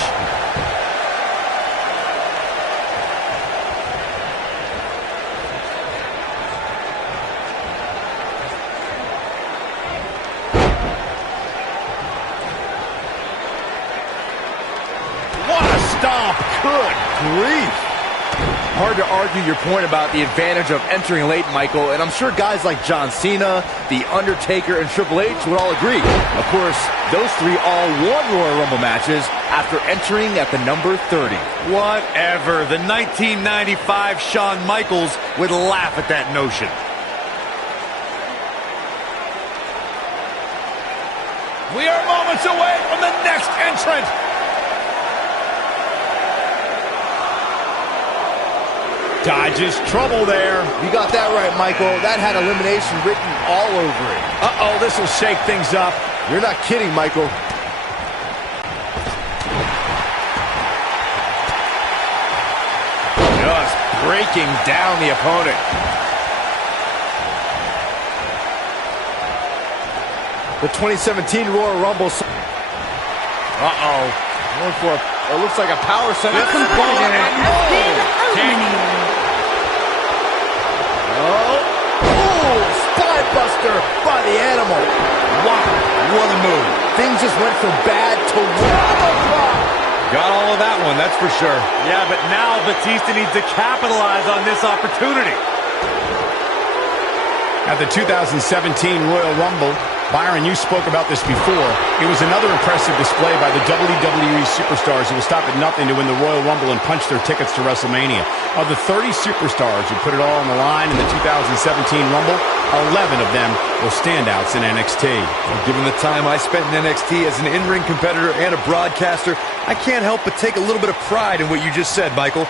Good grief. Hard to argue your point about the advantage of entering late, Michael, and I'm sure guys like John Cena, The Undertaker, and Triple H would all agree. Of course, those three all won Royal Rumble matches after entering at the number 30. Whatever. The 1995 Shawn Michaels would laugh at that notion. We are moments away from the next entrant. Dodges trouble there. You got that right, Michael. That had elimination written all over it. Uh-oh, this will shake things up. You're not kidding, Michael. Just breaking down the opponent. The 2017 Royal Rumble. Uh-oh. Going for it looks like a power center. The competitor has been eliminated. Spine buster by the animal. Wow, what a move. Things just went from bad to worse. Got all of that one, that's for sure. Yeah, but now Batista needs to capitalize on this opportunity. At the 2017 Royal Rumble, Byron, you spoke about this before. It was another impressive display by the WWE superstars who will stop at nothing to win the Royal Rumble and punch their tickets to WrestleMania. Of the 30 superstars who put it all on the line in the 2017 Rumble, 11 of them were standouts in NXT. Given the time I spent in NXT as an in-ring competitor and a broadcaster, I can't help but take a little bit of pride in what you just said, Michael.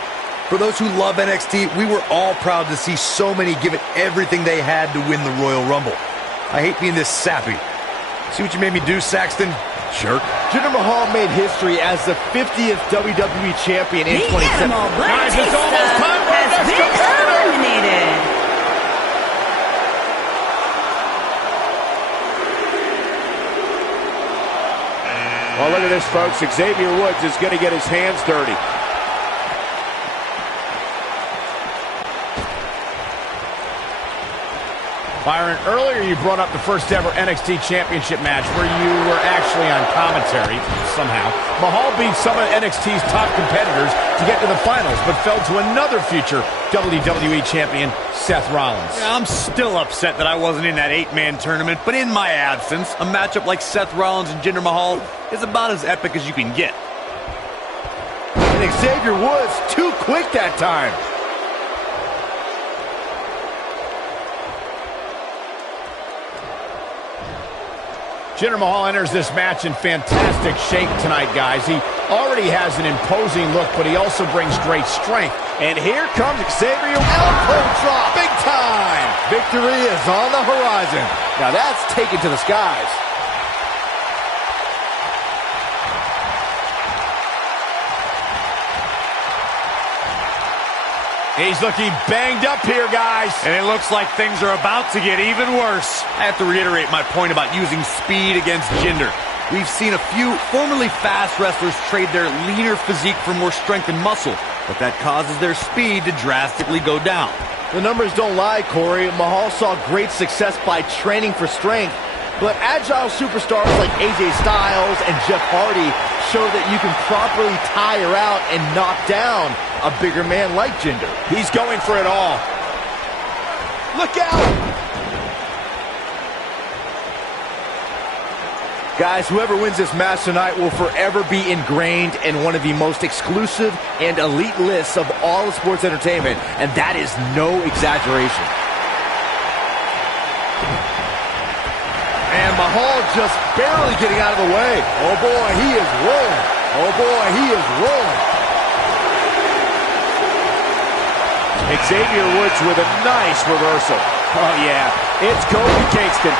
For those who love NXT, we were all proud to see so many give it everything they had to win the Royal Rumble. I hate being this sappy. See what you made me do, Saxton? Jerk. Jinder Mahal made history as the 50th WWE champion in 2017. Guys, it's almost time for our next competitor. Eliminated. Well, look at this, folks. Xavier Woods is going to get his hands dirty. Byron, earlier you brought up the first ever NXT Championship match where you were actually on commentary somehow. Mahal beat some of NXT's top competitors to get to the finals, but fell to another future WWE Champion, Seth Rollins. Yeah, I'm still upset that I wasn't in that 8-man tournament, but in my absence, a matchup like Seth Rollins and Jinder Mahal is about as epic as you can get. And Xavier Woods, too quick that time. Jinder Mahal enters this match in fantastic shape tonight, guys. He already has an imposing look, but he also brings great strength. And here comes Xavier. Elbow drop, big time. Victory is on the horizon. Now that's taken to the skies. He's looking banged up here, guys. And it looks like things are about to get even worse. I have to reiterate my point about using speed against Jinder. We've seen a few formerly fast wrestlers trade their leaner physique for more strength and muscle, but that causes their speed to drastically go down. The numbers don't lie, Corey. Mahal saw great success by training for strength, but agile superstars like AJ Styles and Jeff Hardy show that you can properly tire out and knock down a bigger man like Jinder. He's going for it all. Look out! Guys, whoever wins this match tonight will forever be ingrained in one of the most exclusive and elite lists of all of sports entertainment, and that is no exaggeration. And Mahal just barely getting out of the way. Oh boy, he is rolling. Oh boy, he is rolling. Xavier Woods with a nice reversal. Oh, yeah. It's Kofi Kingston.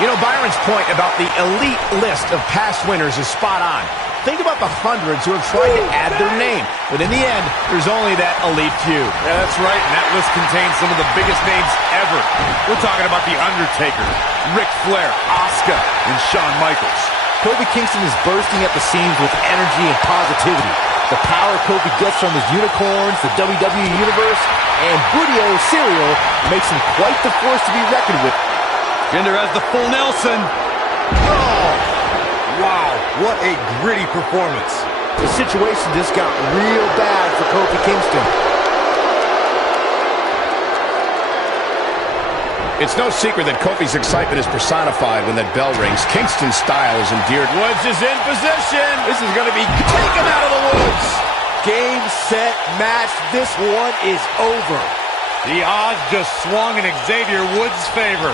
You know, Byron's point about the elite list of past winners is spot on. Think about the hundreds who have tried to add their name, but in the end, there's only that elite few. Yeah, that's right, and that list contains some of the biggest names ever. We're talking about The Undertaker, Ric Flair, Asuka, and Shawn Michaels. Kofi Kingston is bursting at the seams with energy and positivity. The power Kofi gets from his unicorns, the WWE Universe, and Budio cereal makes him quite the force to be reckoned with. Jinder has the full Nelson. Oh! Wow, what a gritty performance. The situation just got real bad for Kofi Kingston. It's no secret that Kofi's excitement is personified when that bell rings. Kingston's style is endeared. Woods is in position. This is going to be taken out of the woods. Game, set, match. This one is over. The odds just swung in Xavier Woods' favor.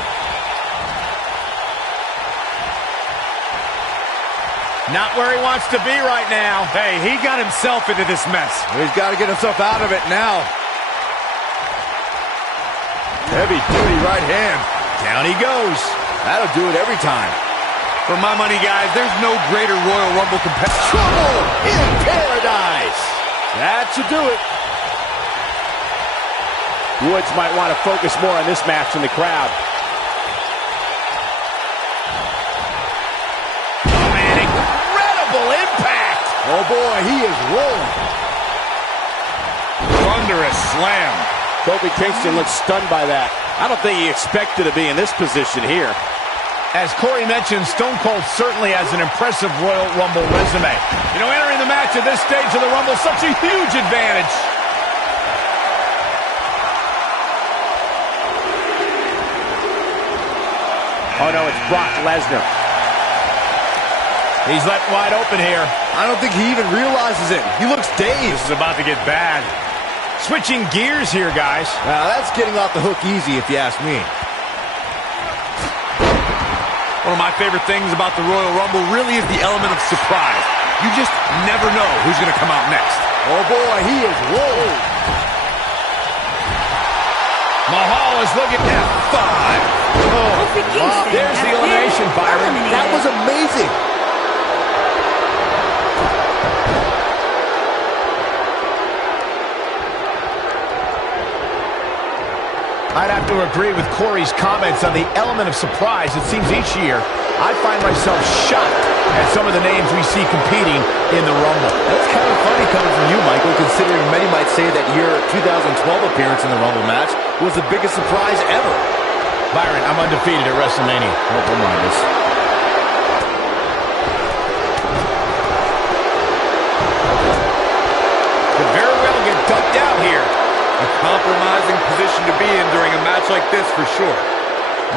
Not where he wants to be right now. Hey, he got himself into this mess. He's got to get himself out of it now. Heavy-duty right hand. Down he goes. That'll do it every time. For my money, guys, there's no greater Royal Rumble competitor. Trouble in paradise. That should do it. Woods might want to focus more on this match in the crowd. Oh, man, incredible impact. Oh, boy, he is rolling. Thunderous slam. Kofi Kingston looks stunned by that. I don't think he expected to be in this position here. As Corey mentioned, Stone Cold certainly has an impressive Royal Rumble resume. You know, entering the match at this stage of the Rumble, such a huge advantage. Oh, no, it's Brock Lesnar. He's left wide open here. I don't think he even realizes it. He looks dazed. This is about to get bad. Switching gears here, guys. Now, that's getting off the hook easy, if you ask me. One of my favorite things about the Royal Rumble really is the element of surprise. You just never know who's going to come out next. Oh, boy, he is rolling. Mahal is looking at F5. Kofi Kingston There's the has elimination, been Byron. eliminated. That was amazing. I'd have to agree with Corey's comments on the element of surprise. It seems each year I find myself shocked at some of the names we see competing in the Rumble. That's kind of funny coming from you, Michael, considering many might say that your 2012 appearance in the Rumble match was the biggest surprise ever. Byron, I'm undefeated at WrestleMania. Don't mind us. Could very well get ducked out here. A compromising position to be in during a match like this, for sure.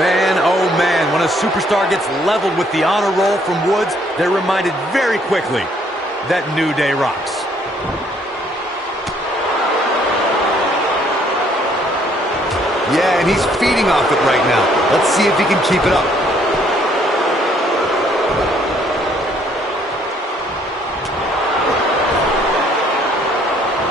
Man, oh man, when a superstar gets leveled with the honor roll from Woods, they're reminded very quickly that New Day rocks. Yeah, and he's feeding off it right now. Let's see if he can keep it up.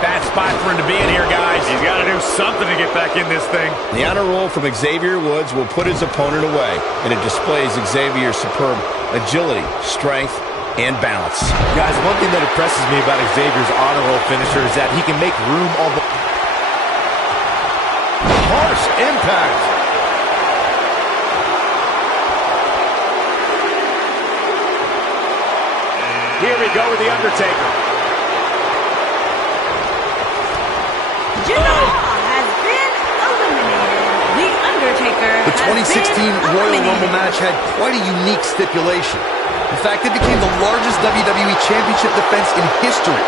Bad spot for him to be in here, guys. He's got to do something to get back in this thing. The honor roll from Xavier Woods will put his opponent away, and it displays Xavier's superb agility, strength, and balance. Guys, one thing that impresses me about Xavier's honor roll finisher is that he can make room on the... Harsh impact. Here we go with The Undertaker. Has been eliminated. The Undertaker The 2016 has been Royal eliminated. Rumble match had quite a unique stipulation. In fact, it became the largest WWE Championship defense in history.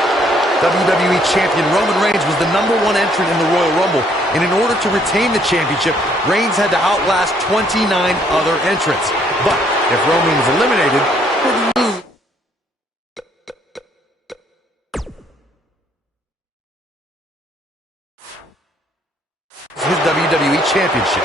WWE Champion Roman Reigns was the #1 entrant in the Royal Rumble, and in order to retain the championship, Reigns had to outlast 29 other entrants. But if Roman was eliminated, he'd lose his WWE Championship.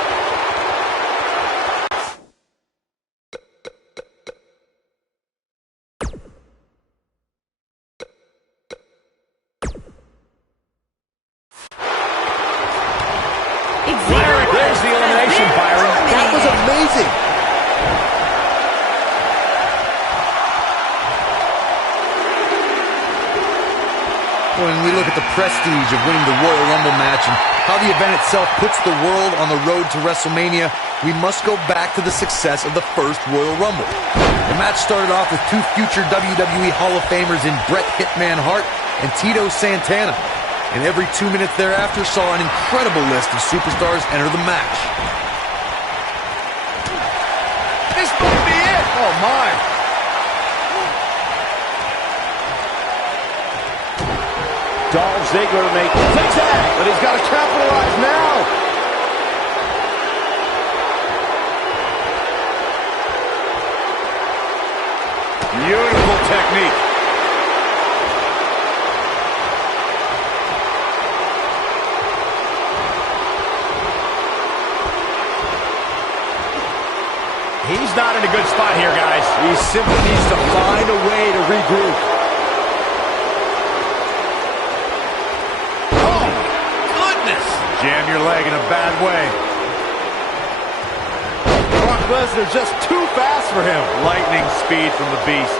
There's the elimination, Byron. That was amazing. When we look at the prestige of winning the Royal Rumble match and how the event itself puts the world on the road to WrestleMania, we must go back to the success of the first Royal Rumble. The match started off with two future WWE Hall of Famers in Bret Hitman Hart and Tito Santana. And every 2 minutes thereafter saw an incredible list of superstars enter the match. This might be it. Oh, my. Dolph Ziggler takes that, but he's got to capitalize now. Beautiful technique. He's not in a good spot here, guys. He simply needs to find a way to regroup. Oh, goodness. Jam your leg in a bad way. Brock Lesnar just too fast for him. Lightning speed from the Beast.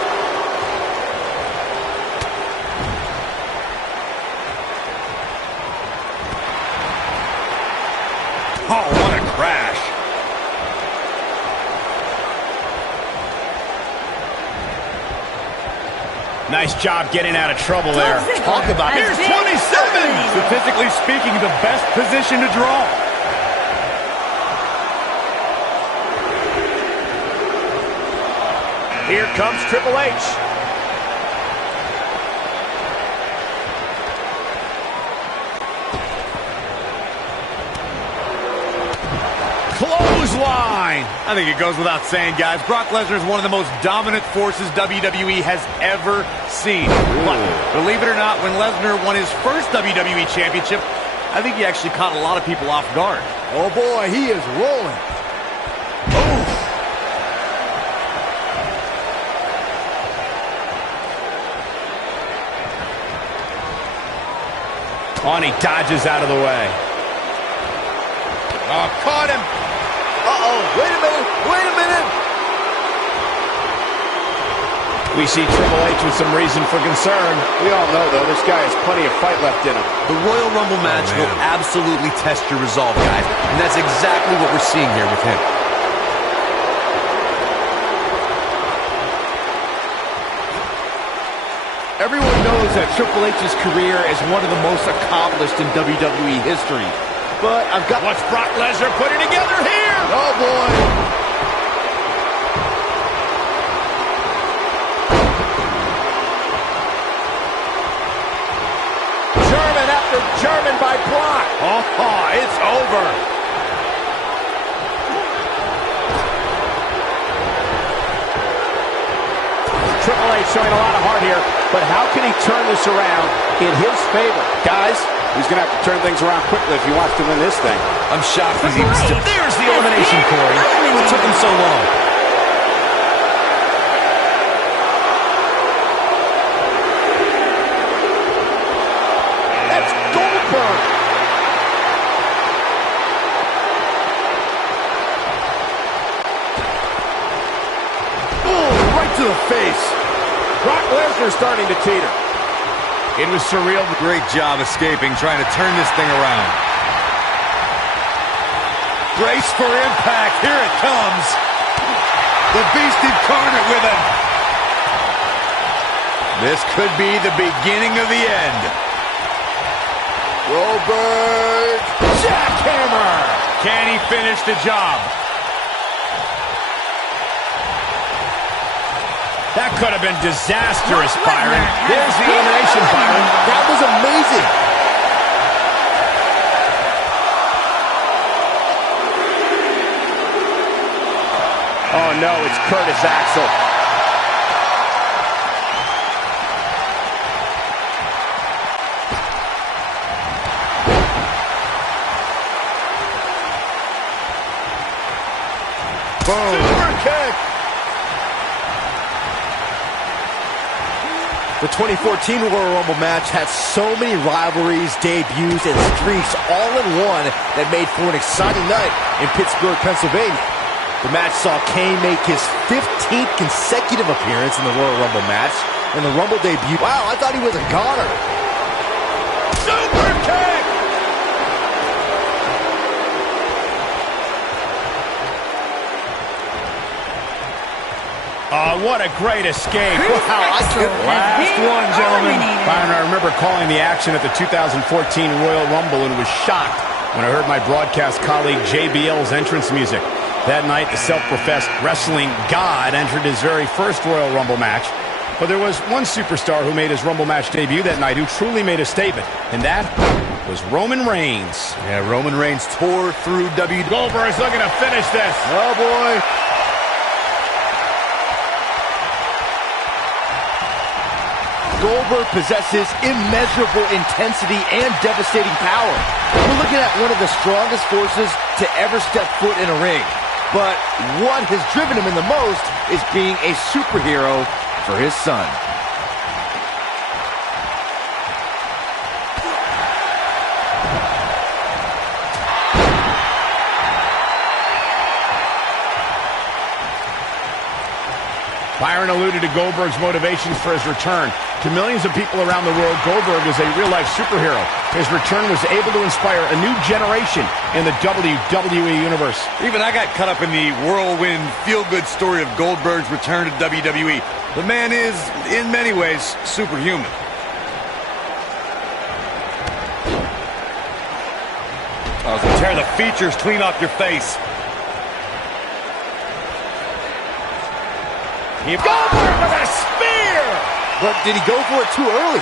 Oh, what a crash. Nice job getting out of trouble there. Talk about here's 27. Statistically speaking, the best position to draw. Here comes Triple H. Clothesline. I think it goes without saying, guys, Brock Lesnar is one of the most dominant forces WWE has ever seen. But believe it or not, when Lesnar won his first WWE Championship, I think he actually caught a lot of people off guard. Oh boy, he is rolling. On, he dodges out of the way. Oh, caught him. Uh-oh, wait a minute. We see Triple H with some reason for concern. We all know, though, this guy has plenty of fight left in him. The Royal Rumble match will absolutely test your resolve, guys. And that's exactly what we're seeing here with him. Everyone knows that Triple H's career is one of the most accomplished in WWE history. But I've got... What's Brock Lesnar putting together here? Oh, boy. German after German by Brock. Oh, it's over. Triple H showing a lot of heart here, but how can he turn this around in his favor? Guys, he's going to have to turn things around quickly if he wants to win this thing. I'm shocked he's even still... There's the elimination, Corey. What took him so long? That's Goldberg. Right to the face. Brock Lesnar starting to teeter. It was surreal. Great job escaping, trying to turn this thing around. Brace for impact. Here it comes. The Beast incarnate with him. This could be the beginning of the end. Goldberg. Jackhammer. Can he finish the job? That could have been disastrous, Byron. There's the elimination, Byron. That was amazing. Oh, no, it's Curtis Axel. Boom. Super kick. The 2014 Royal Rumble match had so many rivalries, debuts, and streaks all in one that made for an exciting night in Pittsburgh, Pennsylvania. The match saw Kane make his 15th consecutive appearance in the Royal Rumble match, and the Rumble debut. Wow, I thought he was a goner. Super kick! Oh, what a great escape. Wow, Last one, gentlemen. Byron, I remember calling the action at the 2014 Royal Rumble and was shocked when I heard my broadcast colleague JBL's entrance music. That night, the self-professed wrestling god entered his very first Royal Rumble match. But there was one superstar who made his Rumble match debut that night who truly made a statement, and that was Roman Reigns. Yeah, Roman Reigns tore through WWE. Goldberg's looking to finish this. Oh, boy. Goldberg possesses immeasurable intensity and devastating power. We're looking at one of the strongest forces to ever step foot in a ring. But what has driven him in the most is being a superhero for his son. Byron alluded to Goldberg's motivations for his return. To millions of people around the world, Goldberg is a real-life superhero. His return was able to inspire a new generation in the WWE Universe. Even I got caught up in the whirlwind, feel-good story of Goldberg's return to WWE. The man is, in many ways, superhuman. Oh, so tear the features clean off your face. Goldberg with a spear! But did he go for it too early?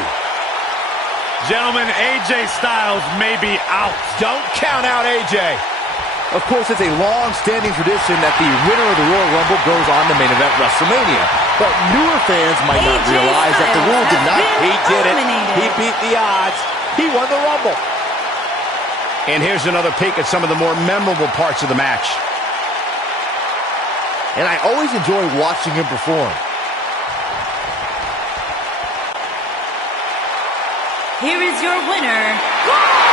Gentlemen, AJ Styles may be out. Don't count out AJ. Of course, it's a long-standing tradition that the winner of the Royal Rumble goes on to main event WrestleMania. But newer fans might not realize that the rule did not... He did it. He beat the odds. He won the Rumble. And here's another peek at some of the more memorable parts of the match. And I always enjoy watching him perform. Here is your winner, Goldberg!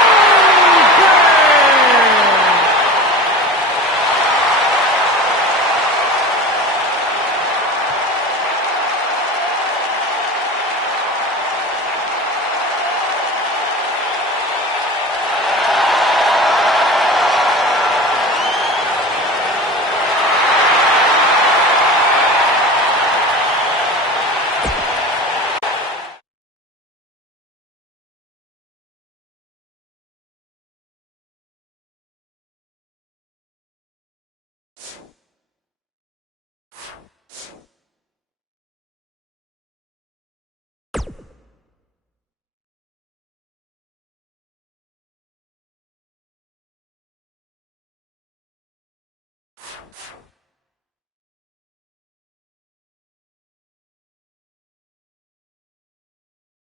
You